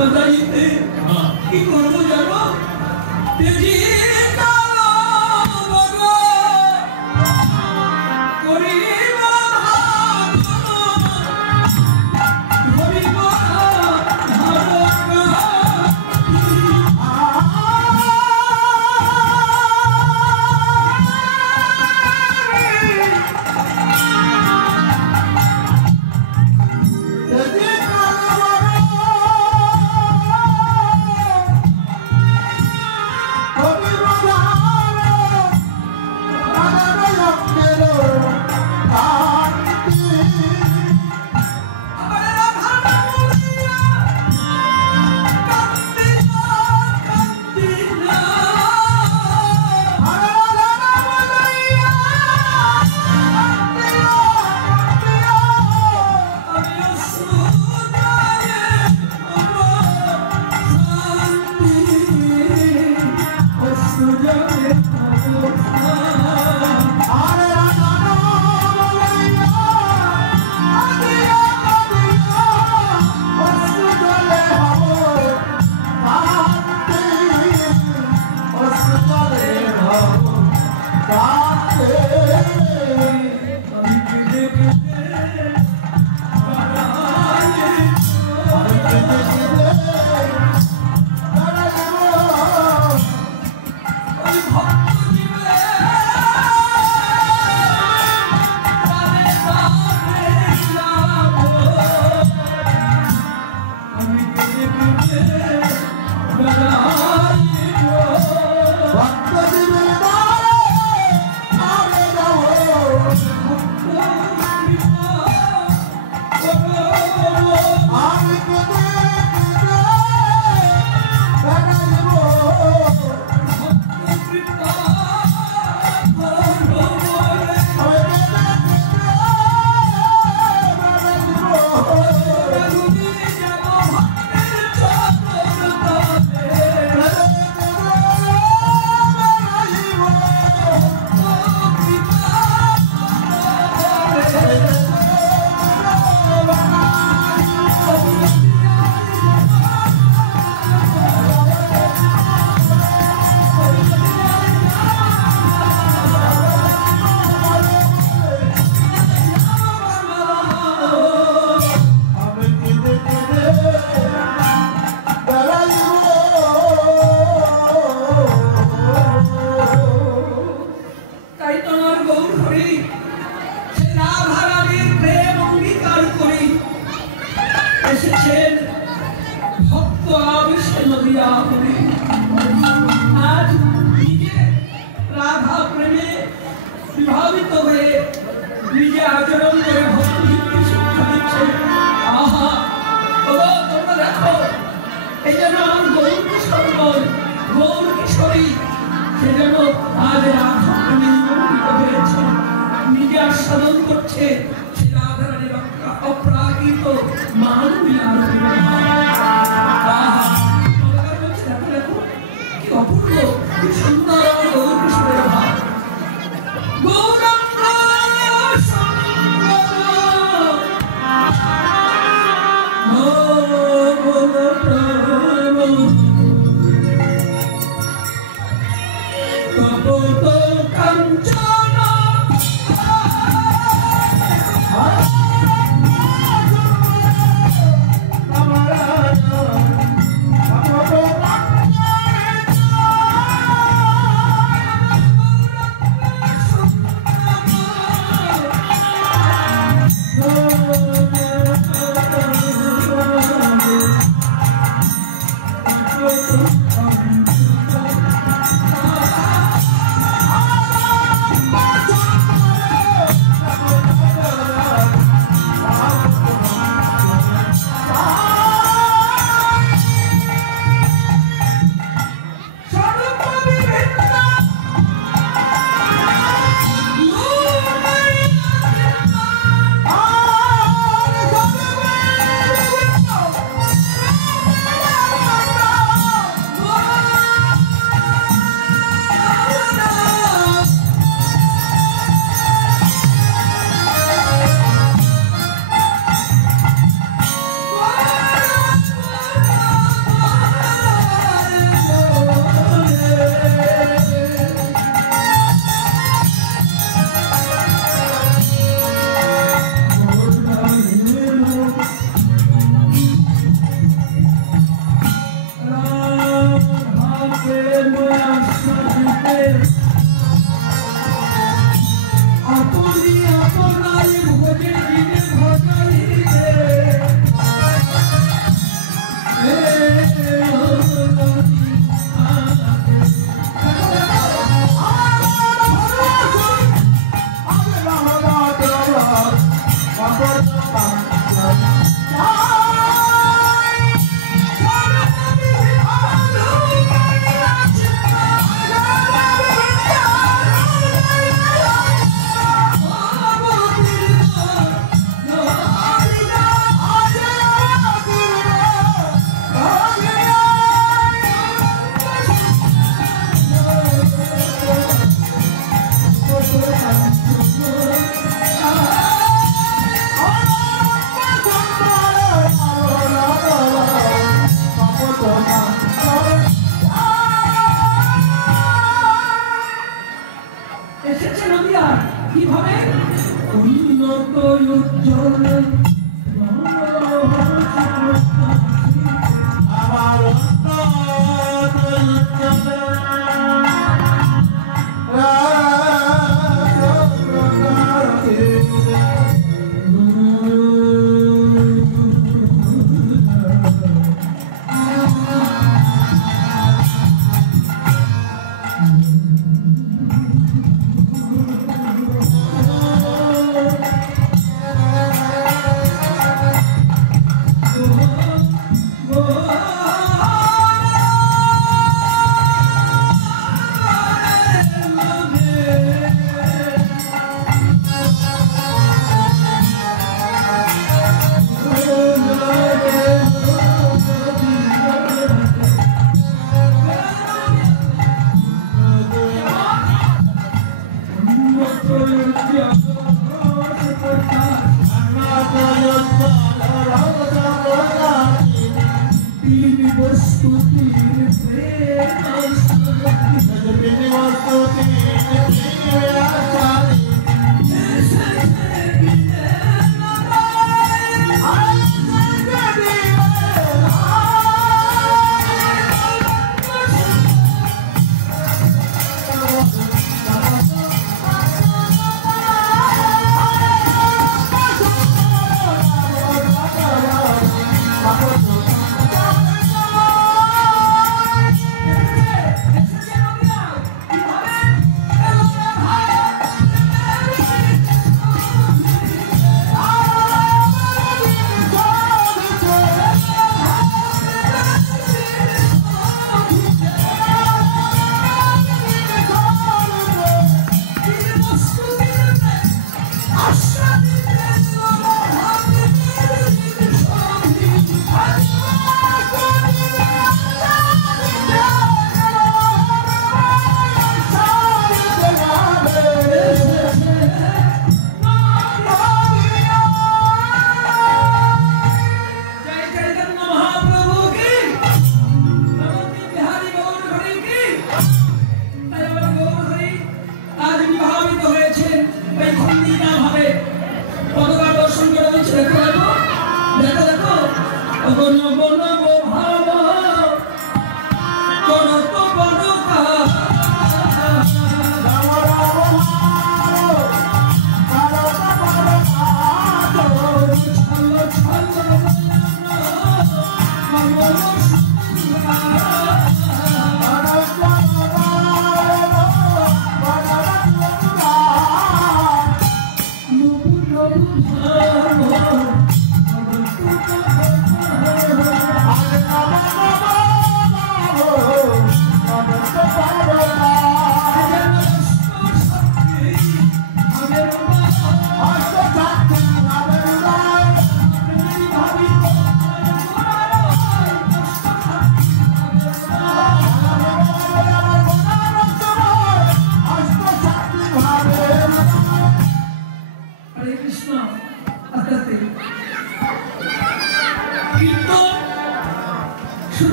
বাজাইতে কি করবো জানো? তেজি কালো বাবা করিব ধরিব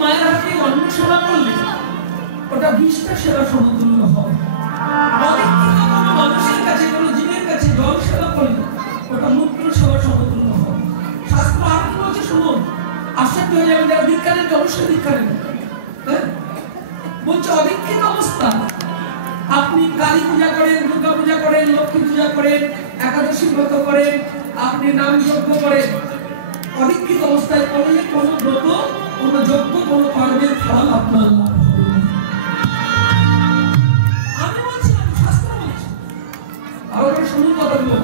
মায়ের হাতে অন্ন সেবা করলে ওটা 20টা সেবা সমতুল্য হয়। অদীক্ষিত কোনো মানুষের কাছে, কোনো জীবের কাছে জল সেবা করলে ওটা মূত্র সেবা সমতুল্য হয়। শাস্ত্র আর কি বলছে শুনুন, আশ্চর্য হয়ে যাবে যারা দীক্ষা নেন, অবশ্যই দীক্ষা নেন। বলছে অদীক্ষিত অবস্থা আপনি কালী পূজা করেন, দুর্গা পূজা করেন, লক্ষ্মী পূজা করেন, একাদশী ব্রত করেন, আপনি নাম যজ্ঞ করেন, অদীক্ষিত অবস্থায় করলে কোনো ব্রত, কোনো যজ্ঞ, কোনো কর্মের ফল আপনার লাভ হবে না। আমি বলছি, আমি শাস্ত্র বলছি। আরো শুনুন কথাগুলো,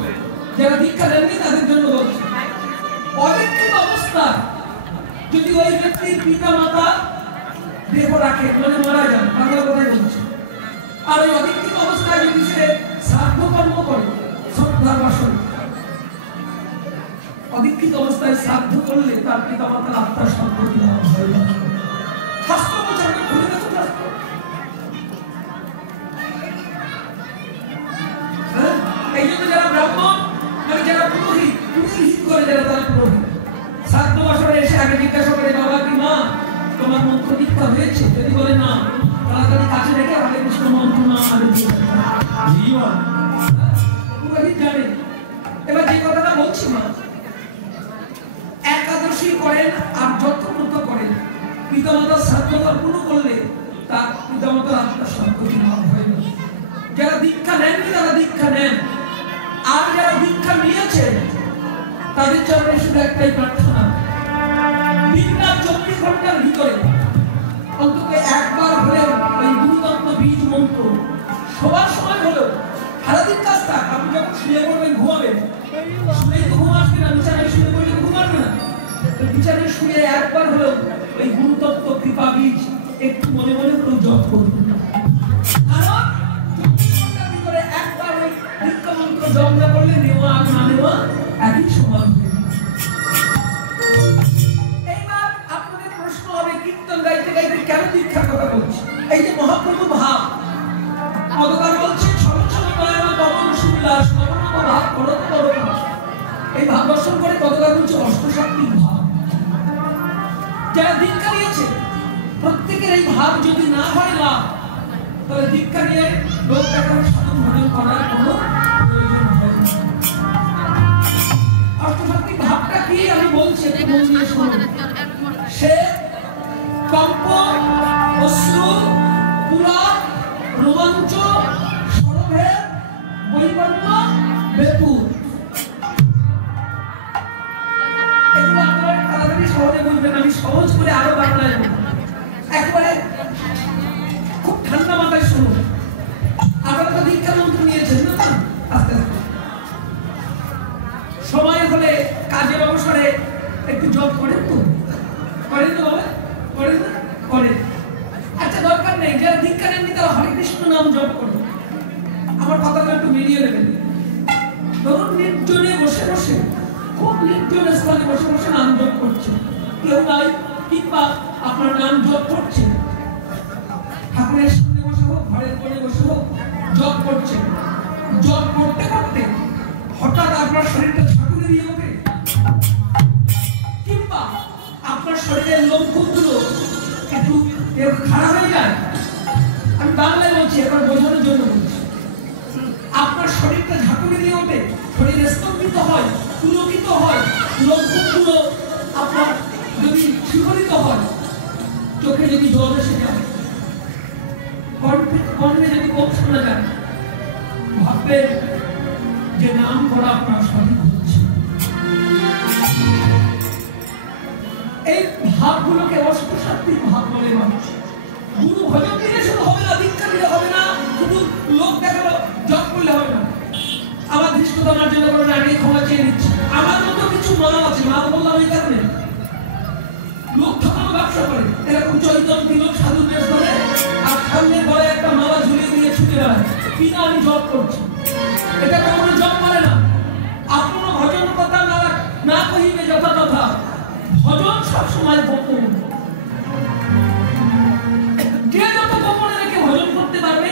যারা দীক্ষা দেননি তাদের জন্য বলছি। অদীক্ষিত অবস্থায় যদি ওই ব্যক্তির পিতা মাতা দেহ রাখে, মানে মারা যান, বাংলা কথাই বলছে, আর ওই অদীক্ষিত অবস্থায় যদি সে শ্রাদ্ধ কর্ম করে, শ্রদ্ধার বাসন, অদীক্ষিত অবস্থায় শ্রাদ্ধ করলে তার পিতা মাতার আত্মার সম্পত্তি লাভ হয় না। শাস্ত্র বলছে, আপনি খুলে দেখুন শাস্ত্র। এই জন্য যারা ব্রাহ্মণ, মানে যারা পুরোহিত করে, যারা তারা পুরোহিত, শ্রাদ্ধ বাসনে এসে আগে জিজ্ঞাসা করে, বাবা কি মা তোমার মন্ত্র দীক্ষা হয়েছে? যদি বলে না, তাড়াতাড়ি কাছে রেখে হরে কৃষ্ণ মন্ত্র না আগে দিয়ে পুরোহিত জানে। এবার যে কথাটা বলছি, মা একাদশী করেন আর যজ্ঞব্রত করেন, পিতামাতার শ্রাদ্ধ তর্পণ করলে তার পিতামাতার আত্মার সম্পত্তি লাভ হয় না। যারা দীক্ষা নেননি তারা দীক্ষা নেন, আর যারা দীক্ষা নিয়েছেন তাদের চরণে শুধু একটাই প্রার্থনা, দিনটা 24 ঘন্টার ভিতরে অন্তত একবার হলেও ওই গুরুতত্ত্ব বীজ মন্ত্র সবার সময় হলেও সারাদিন কাজ থাক, আপনি যখন শুয়ে পড়বেন ঘুমাবেন, শুনেই তো ঘুম আসবে না, বিছানায় শুয়ে পড়লে ঘুম আসবে না, বিছানায় শুয়ে একবার হলেও ওই গুরুতত্ত্ব কৃপা বীজ একটু মনে মনে হলেও জপ করবেন। কারণ 24 ঘন্টার ভিতরে একবার ওই দীক্ষা মন্ত্র জপ না করলে নেওয়া আর না নেওয়া একই সমান হবে। এইবার আপনাদের প্রশ্ন হবে, কীর্তন গাইতে গাইতে কেন দীক্ষার কথা বলছি? এই যে মহাপ্রভু ভাব, পদকার বলছে ছল ছল নয়ন পবন সুবিলাস পবন ভাব করত পরকাশ। এই ভাব দর্শন করে পদকার বলছে অষ্টসাত্ত্বিক ভাব। যারা দীক্ষা নিয়েছে প্রত্যেকের এই ভাব যদি না হয় লাভ, তাহলে দীক্ষা নিয়ে লোক দেখানো সাধন ভজন করার কোনো প্রয়োজন হয় না। অষ্টসাত্ত্বিক ভাবটা কি আমি বলছি, একটু মন দিয়ে শুনুন। সে কম্প, অশ্রু, পুলক, রোমাঞ্চ, সরভেদ, বৈবর্ণ, বেপুর, এগুলো আপনারা তাড়াতাড়ি সহজে বুঝবেন। আমি সহজ করে আরো বাংলায় বলবো, একবারে খুব ঠান্ডা মাথায় শুনুন। আপনারা তো দীক্ষা মন্ত্র নিয়েছেন না? আস্তে আস্তে সময় হলে কাজের অবসরে একটু জপ করেন তো? করেন তো বাবা? করেন না? করেন। আচ্ছা, দরকার নেই, যারা দীক্ষা নেননি তারা হরে কৃষ্ণ নাম জপ করুন। আমার কথাটা একটু মিলিয়ে নেবেন। ধরুন নির্জনে বসে বসে, খুব নির্জন স্থানে বসে বসে নাম জপ করছে, কেউ নাই, কিংবা আপনার নাম জপ করছে, ঠাকুরের সামনে বসে হোক, ঘরের কোণে বসে হোক, জপ করছে। জপ করতে করতে হঠাৎ আপনার শরীরটা ঝাঁকুনি দিয়ে ওঠে, কিংবা আপনার শরীরের লোমকূপগুলো একটু খারাপ হয়ে যায়। আমি বাংলায় বলছি, এবার বোঝানোর জন্য বলছি। আপনার শরীরটা ঝাঁকুনি দিয়ে ওঠে, শরীর স্তম্ভিত হয়, পুলকিত হয়, লোমকূপগুলো আপনার যদি শিহরিত হয়, চোখে যদি জল এসে যায়, কর্ণে যদি কোপ শোনা যায়, ভাববেন যে নাম করা আপনার সঠিক হচ্ছে। এই ভাবগুলোকে অষ্টসাত্ত্বিক ভাব বলে মানুষ। গুরু ভজন দিলে শুধু হবে না, দীক্ষা দিলে হবে না, শুধু লোক দেখালো জপ করলে হবে না। আমার ধৃষ্টতা মার্জন করেন, আগে ক্ষমা চেয়ে নিচ্ছি। আমার মতো কিছু মা আছে, মা বললাম এই কারণে লোক ঠকানো ব্যবসা করে, এরকম চৈতন্য তিলক সাধু বেশ করে, আর সামনে গলায় একটা মালা ঝুলিয়ে দিয়ে ছুটে বেড়ায়, কিনা আমি জপ করছি। এটা কখনো জপ করে না। আপনার ভজন কথা না কহিবে যথা তথা, ভজন সবসময় গোপন। যে যত গোপনে রেখে ভজন করতে পারবে,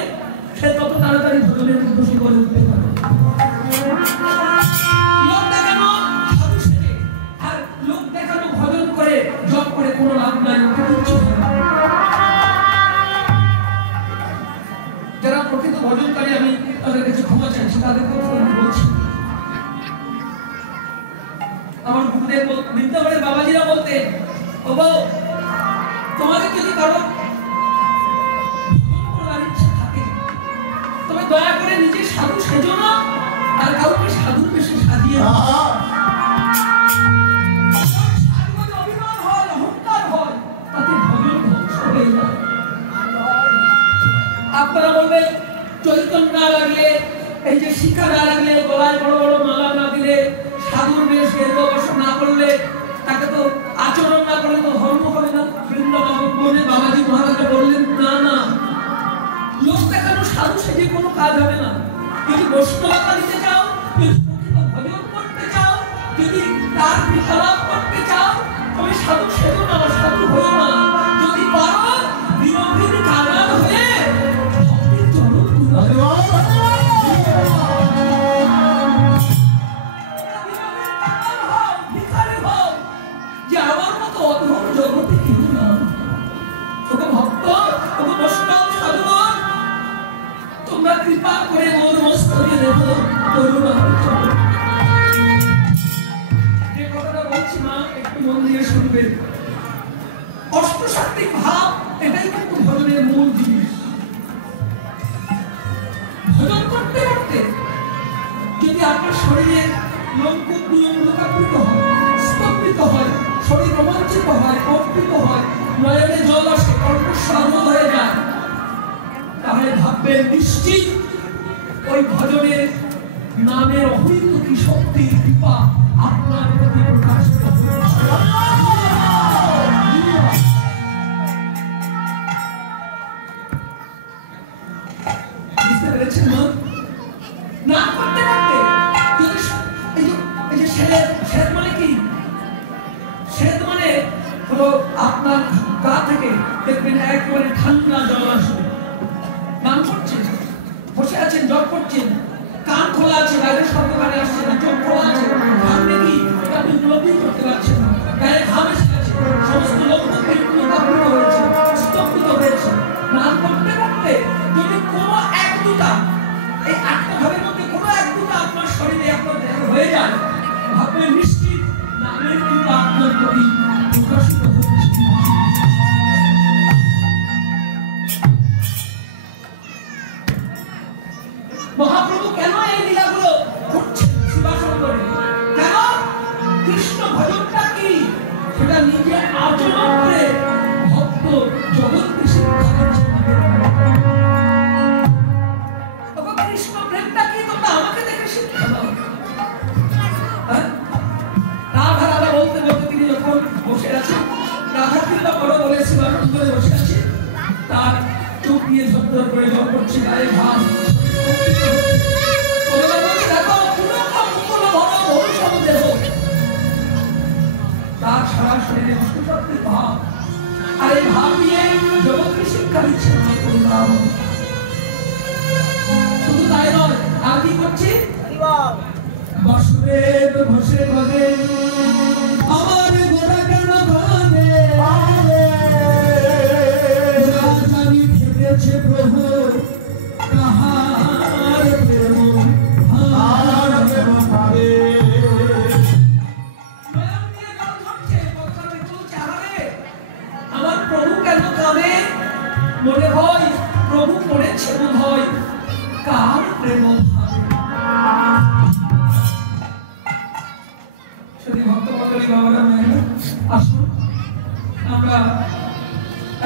সে তত তাড়াতাড়ি ভজনের উদ্দেশ্যে করে উঠতে পারবে। লোক দেখানো সাধু সেজে আর লোক দেখানো ভজন করে জপ করে কোনো লাভ নাই, ওটা কিচ্ছু হয় না। কারো করার ইচ্ছা থাকে, তবে দয়া করে নিজে সাধু সেজো না, আর কাউকে সাধুর বেশি সাজিয়ে অভিমান হয়, অহংকার হয়, তাতে ভজন ধ্বংস হয়ে যায়। আপনারা বলবেন চৈতন্য না লাগলে, এই যে শিক্ষা না লাগলে, গলায় বড় বড় মালা না দিলে, সাধুর বেশ গেরুয়াবসন না করলে, তাকে তো আচরণ না করলে তো ধর্ম হবে না। বৃন্দাবন বনে বাবাজি মহারাজা বললেন না না, লোক দেখানো সাধু সেজে কোনো কাজ হবে না। যদি বৈষ্ণবতা নিতে চাও, যদি ভজন করতে চাও, যদি তার কৃপা লাভ করতে চাও, তবে সাধু সেজো না, সাধু হও না। যদি পারো বিরোধীর কারার হয়ে ভক্তির চরণ যে আমার মতো অধম জগতে কেউ না। তোকে ভক্ত, তোকে বৈষ্ণব সাধুগণ, তোমরা কৃপা করে মোর মস্তকে দেব করুণা। যে কথাটা বলছি মা, একটু মন দিয়ে শুনবেন। অষ্টসাত্ত্বিক ভাব, এটাই কিন্তু ভজনের মূল জিনিস। ভজন করতে করতে যদি আপনার শরীরের লোমকূপ লোকাকৃত হয়, স্তম্ভিত হয়, শরীর রোমাঞ্চিত হয়, কম্পিত হয়, নয়নে জল আসে, কণ্ঠস্বর হয়ে যায়, তাহলে ভাববেন নিশ্চিত ওই ভজনের নামের অহিত কি শক্তির কৃপা আপনার প্রতি প্রকাশিত হচ্ছে। বুঝতে পেরেছেন না? না করতে করতে এই যে শ্বেত মানে কি? শ্বেত মানে হলো আপনার গা থেকে দেখবেন একেবারে ঠান্ডা জল আসবে। নাম করছেন, বসে আছেন, জল করছেন, কান খোলা আছে, বাইরের শব্দ কানে আসছে না, চোখ খোলা আছে, সামনে কি এটা আপনি উপলব্ধি করতে পারছেন না, গায়ে ঘাম এসে গেছে, সমস্ত লোকাকৃত হয়েছে, স্তম্ভিত হয়েছে। নাম করতে করতে যদি কোনো এক দুটা, এই 8টা ভাবের মধ্যে কোনো এক দুটা আপনার শরীরে আপনার দেহ হয়ে যায়, ভাববেন নিশ্চিত নামের কিন্তু আপনার প্রতি প্রকাশিত হচ্ছে। মহাপ্রভু কেন এই লীলাগুলো করছেন শিবাসন করে? কেন? কৃষ্ণ ভজনটা কি সেটা নিজে আচরণ করে ভক্ত জগৎকে শিক্ষা দিচ্ছেন। কৃষ্ণ প্রেমটা কি তোমরা আমাকে দেখে শিক্ষা দাও। রাধা রাধা বলতে বলতে তিনি যখন বসে আছেন, রাধা কৃপা করো বলে শিবাসন করে বসে আছে, তার চোখ দিয়ে ঝরঝর করে জল পড়ছে, গায়ে ঘাম। তার সারা শরীরে অষ্টসাত্ত্বিক ভাব, আর এই ভাব নিয়ে জগৎকে শিক্ষা দিচ্ছে। শুধু তাই নয়, আর কি করছে? বাসুদেব ঘোষে বলে আমার গোড়া কেন ভাবে রাজধানী ফিরেছে প্রভু কাহার প্রেম ভাবে। আমার প্রভু কেন কামে? মনে হয় প্রভু করেছে বোধ হয় কার প্রেম ভাবে। যদি ভক্ত মন্ডলী বাবারা মায়েরা আসুন, আমরা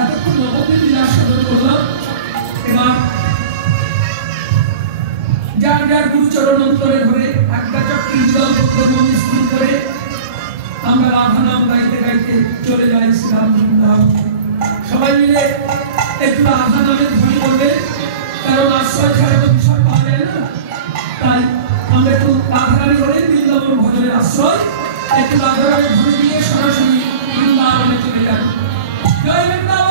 এতক্ষণ নবদ্বীপ লীলা সাধন করলাম। এবার যার যার গুরুচরণ অন্তরে ধরে একটা চক্রী যুগল পত্রের মধ্যে স্থির করে আমরা রাধা নাম গাইতে গাইতে চলে যাই শ্রীরাম বৃন্দাবন। সবাই মিলে একটু রাধা নামের ধ্বনি করবে, কারণ আশ্রয় ছাড়া তো বিষয় পাওয়া যায় না। তাই আমরা একটু রাধা নামে করে বৃন্দাবন ভজনের আশ্রয়, একটু রাধা নামের ধ্বনি দিয়ে সরাসরি বৃন্দাবনে চলে যাই। জয় বৃন্দাবন।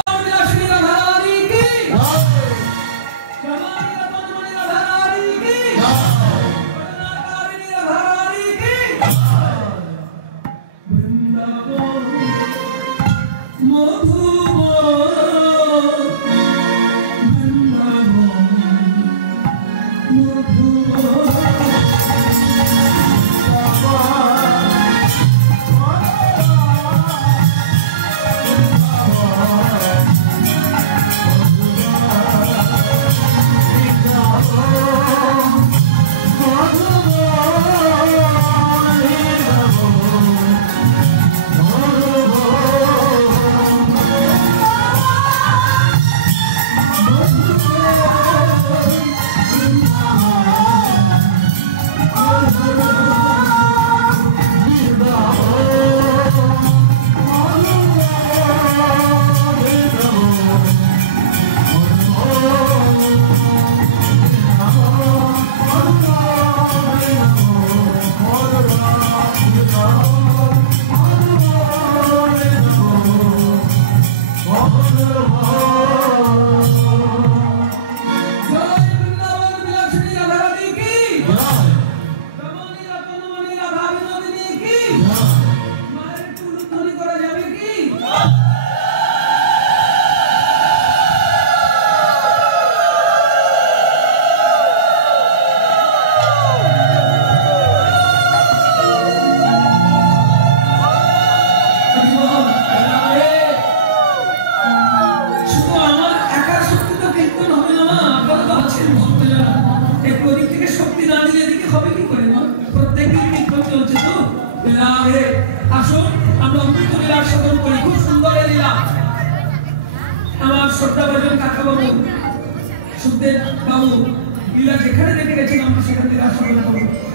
Oh সুখদেব বাবু লীলা যেখানে রেখে গেছেন আমরা সেখান থেকে আশা করবো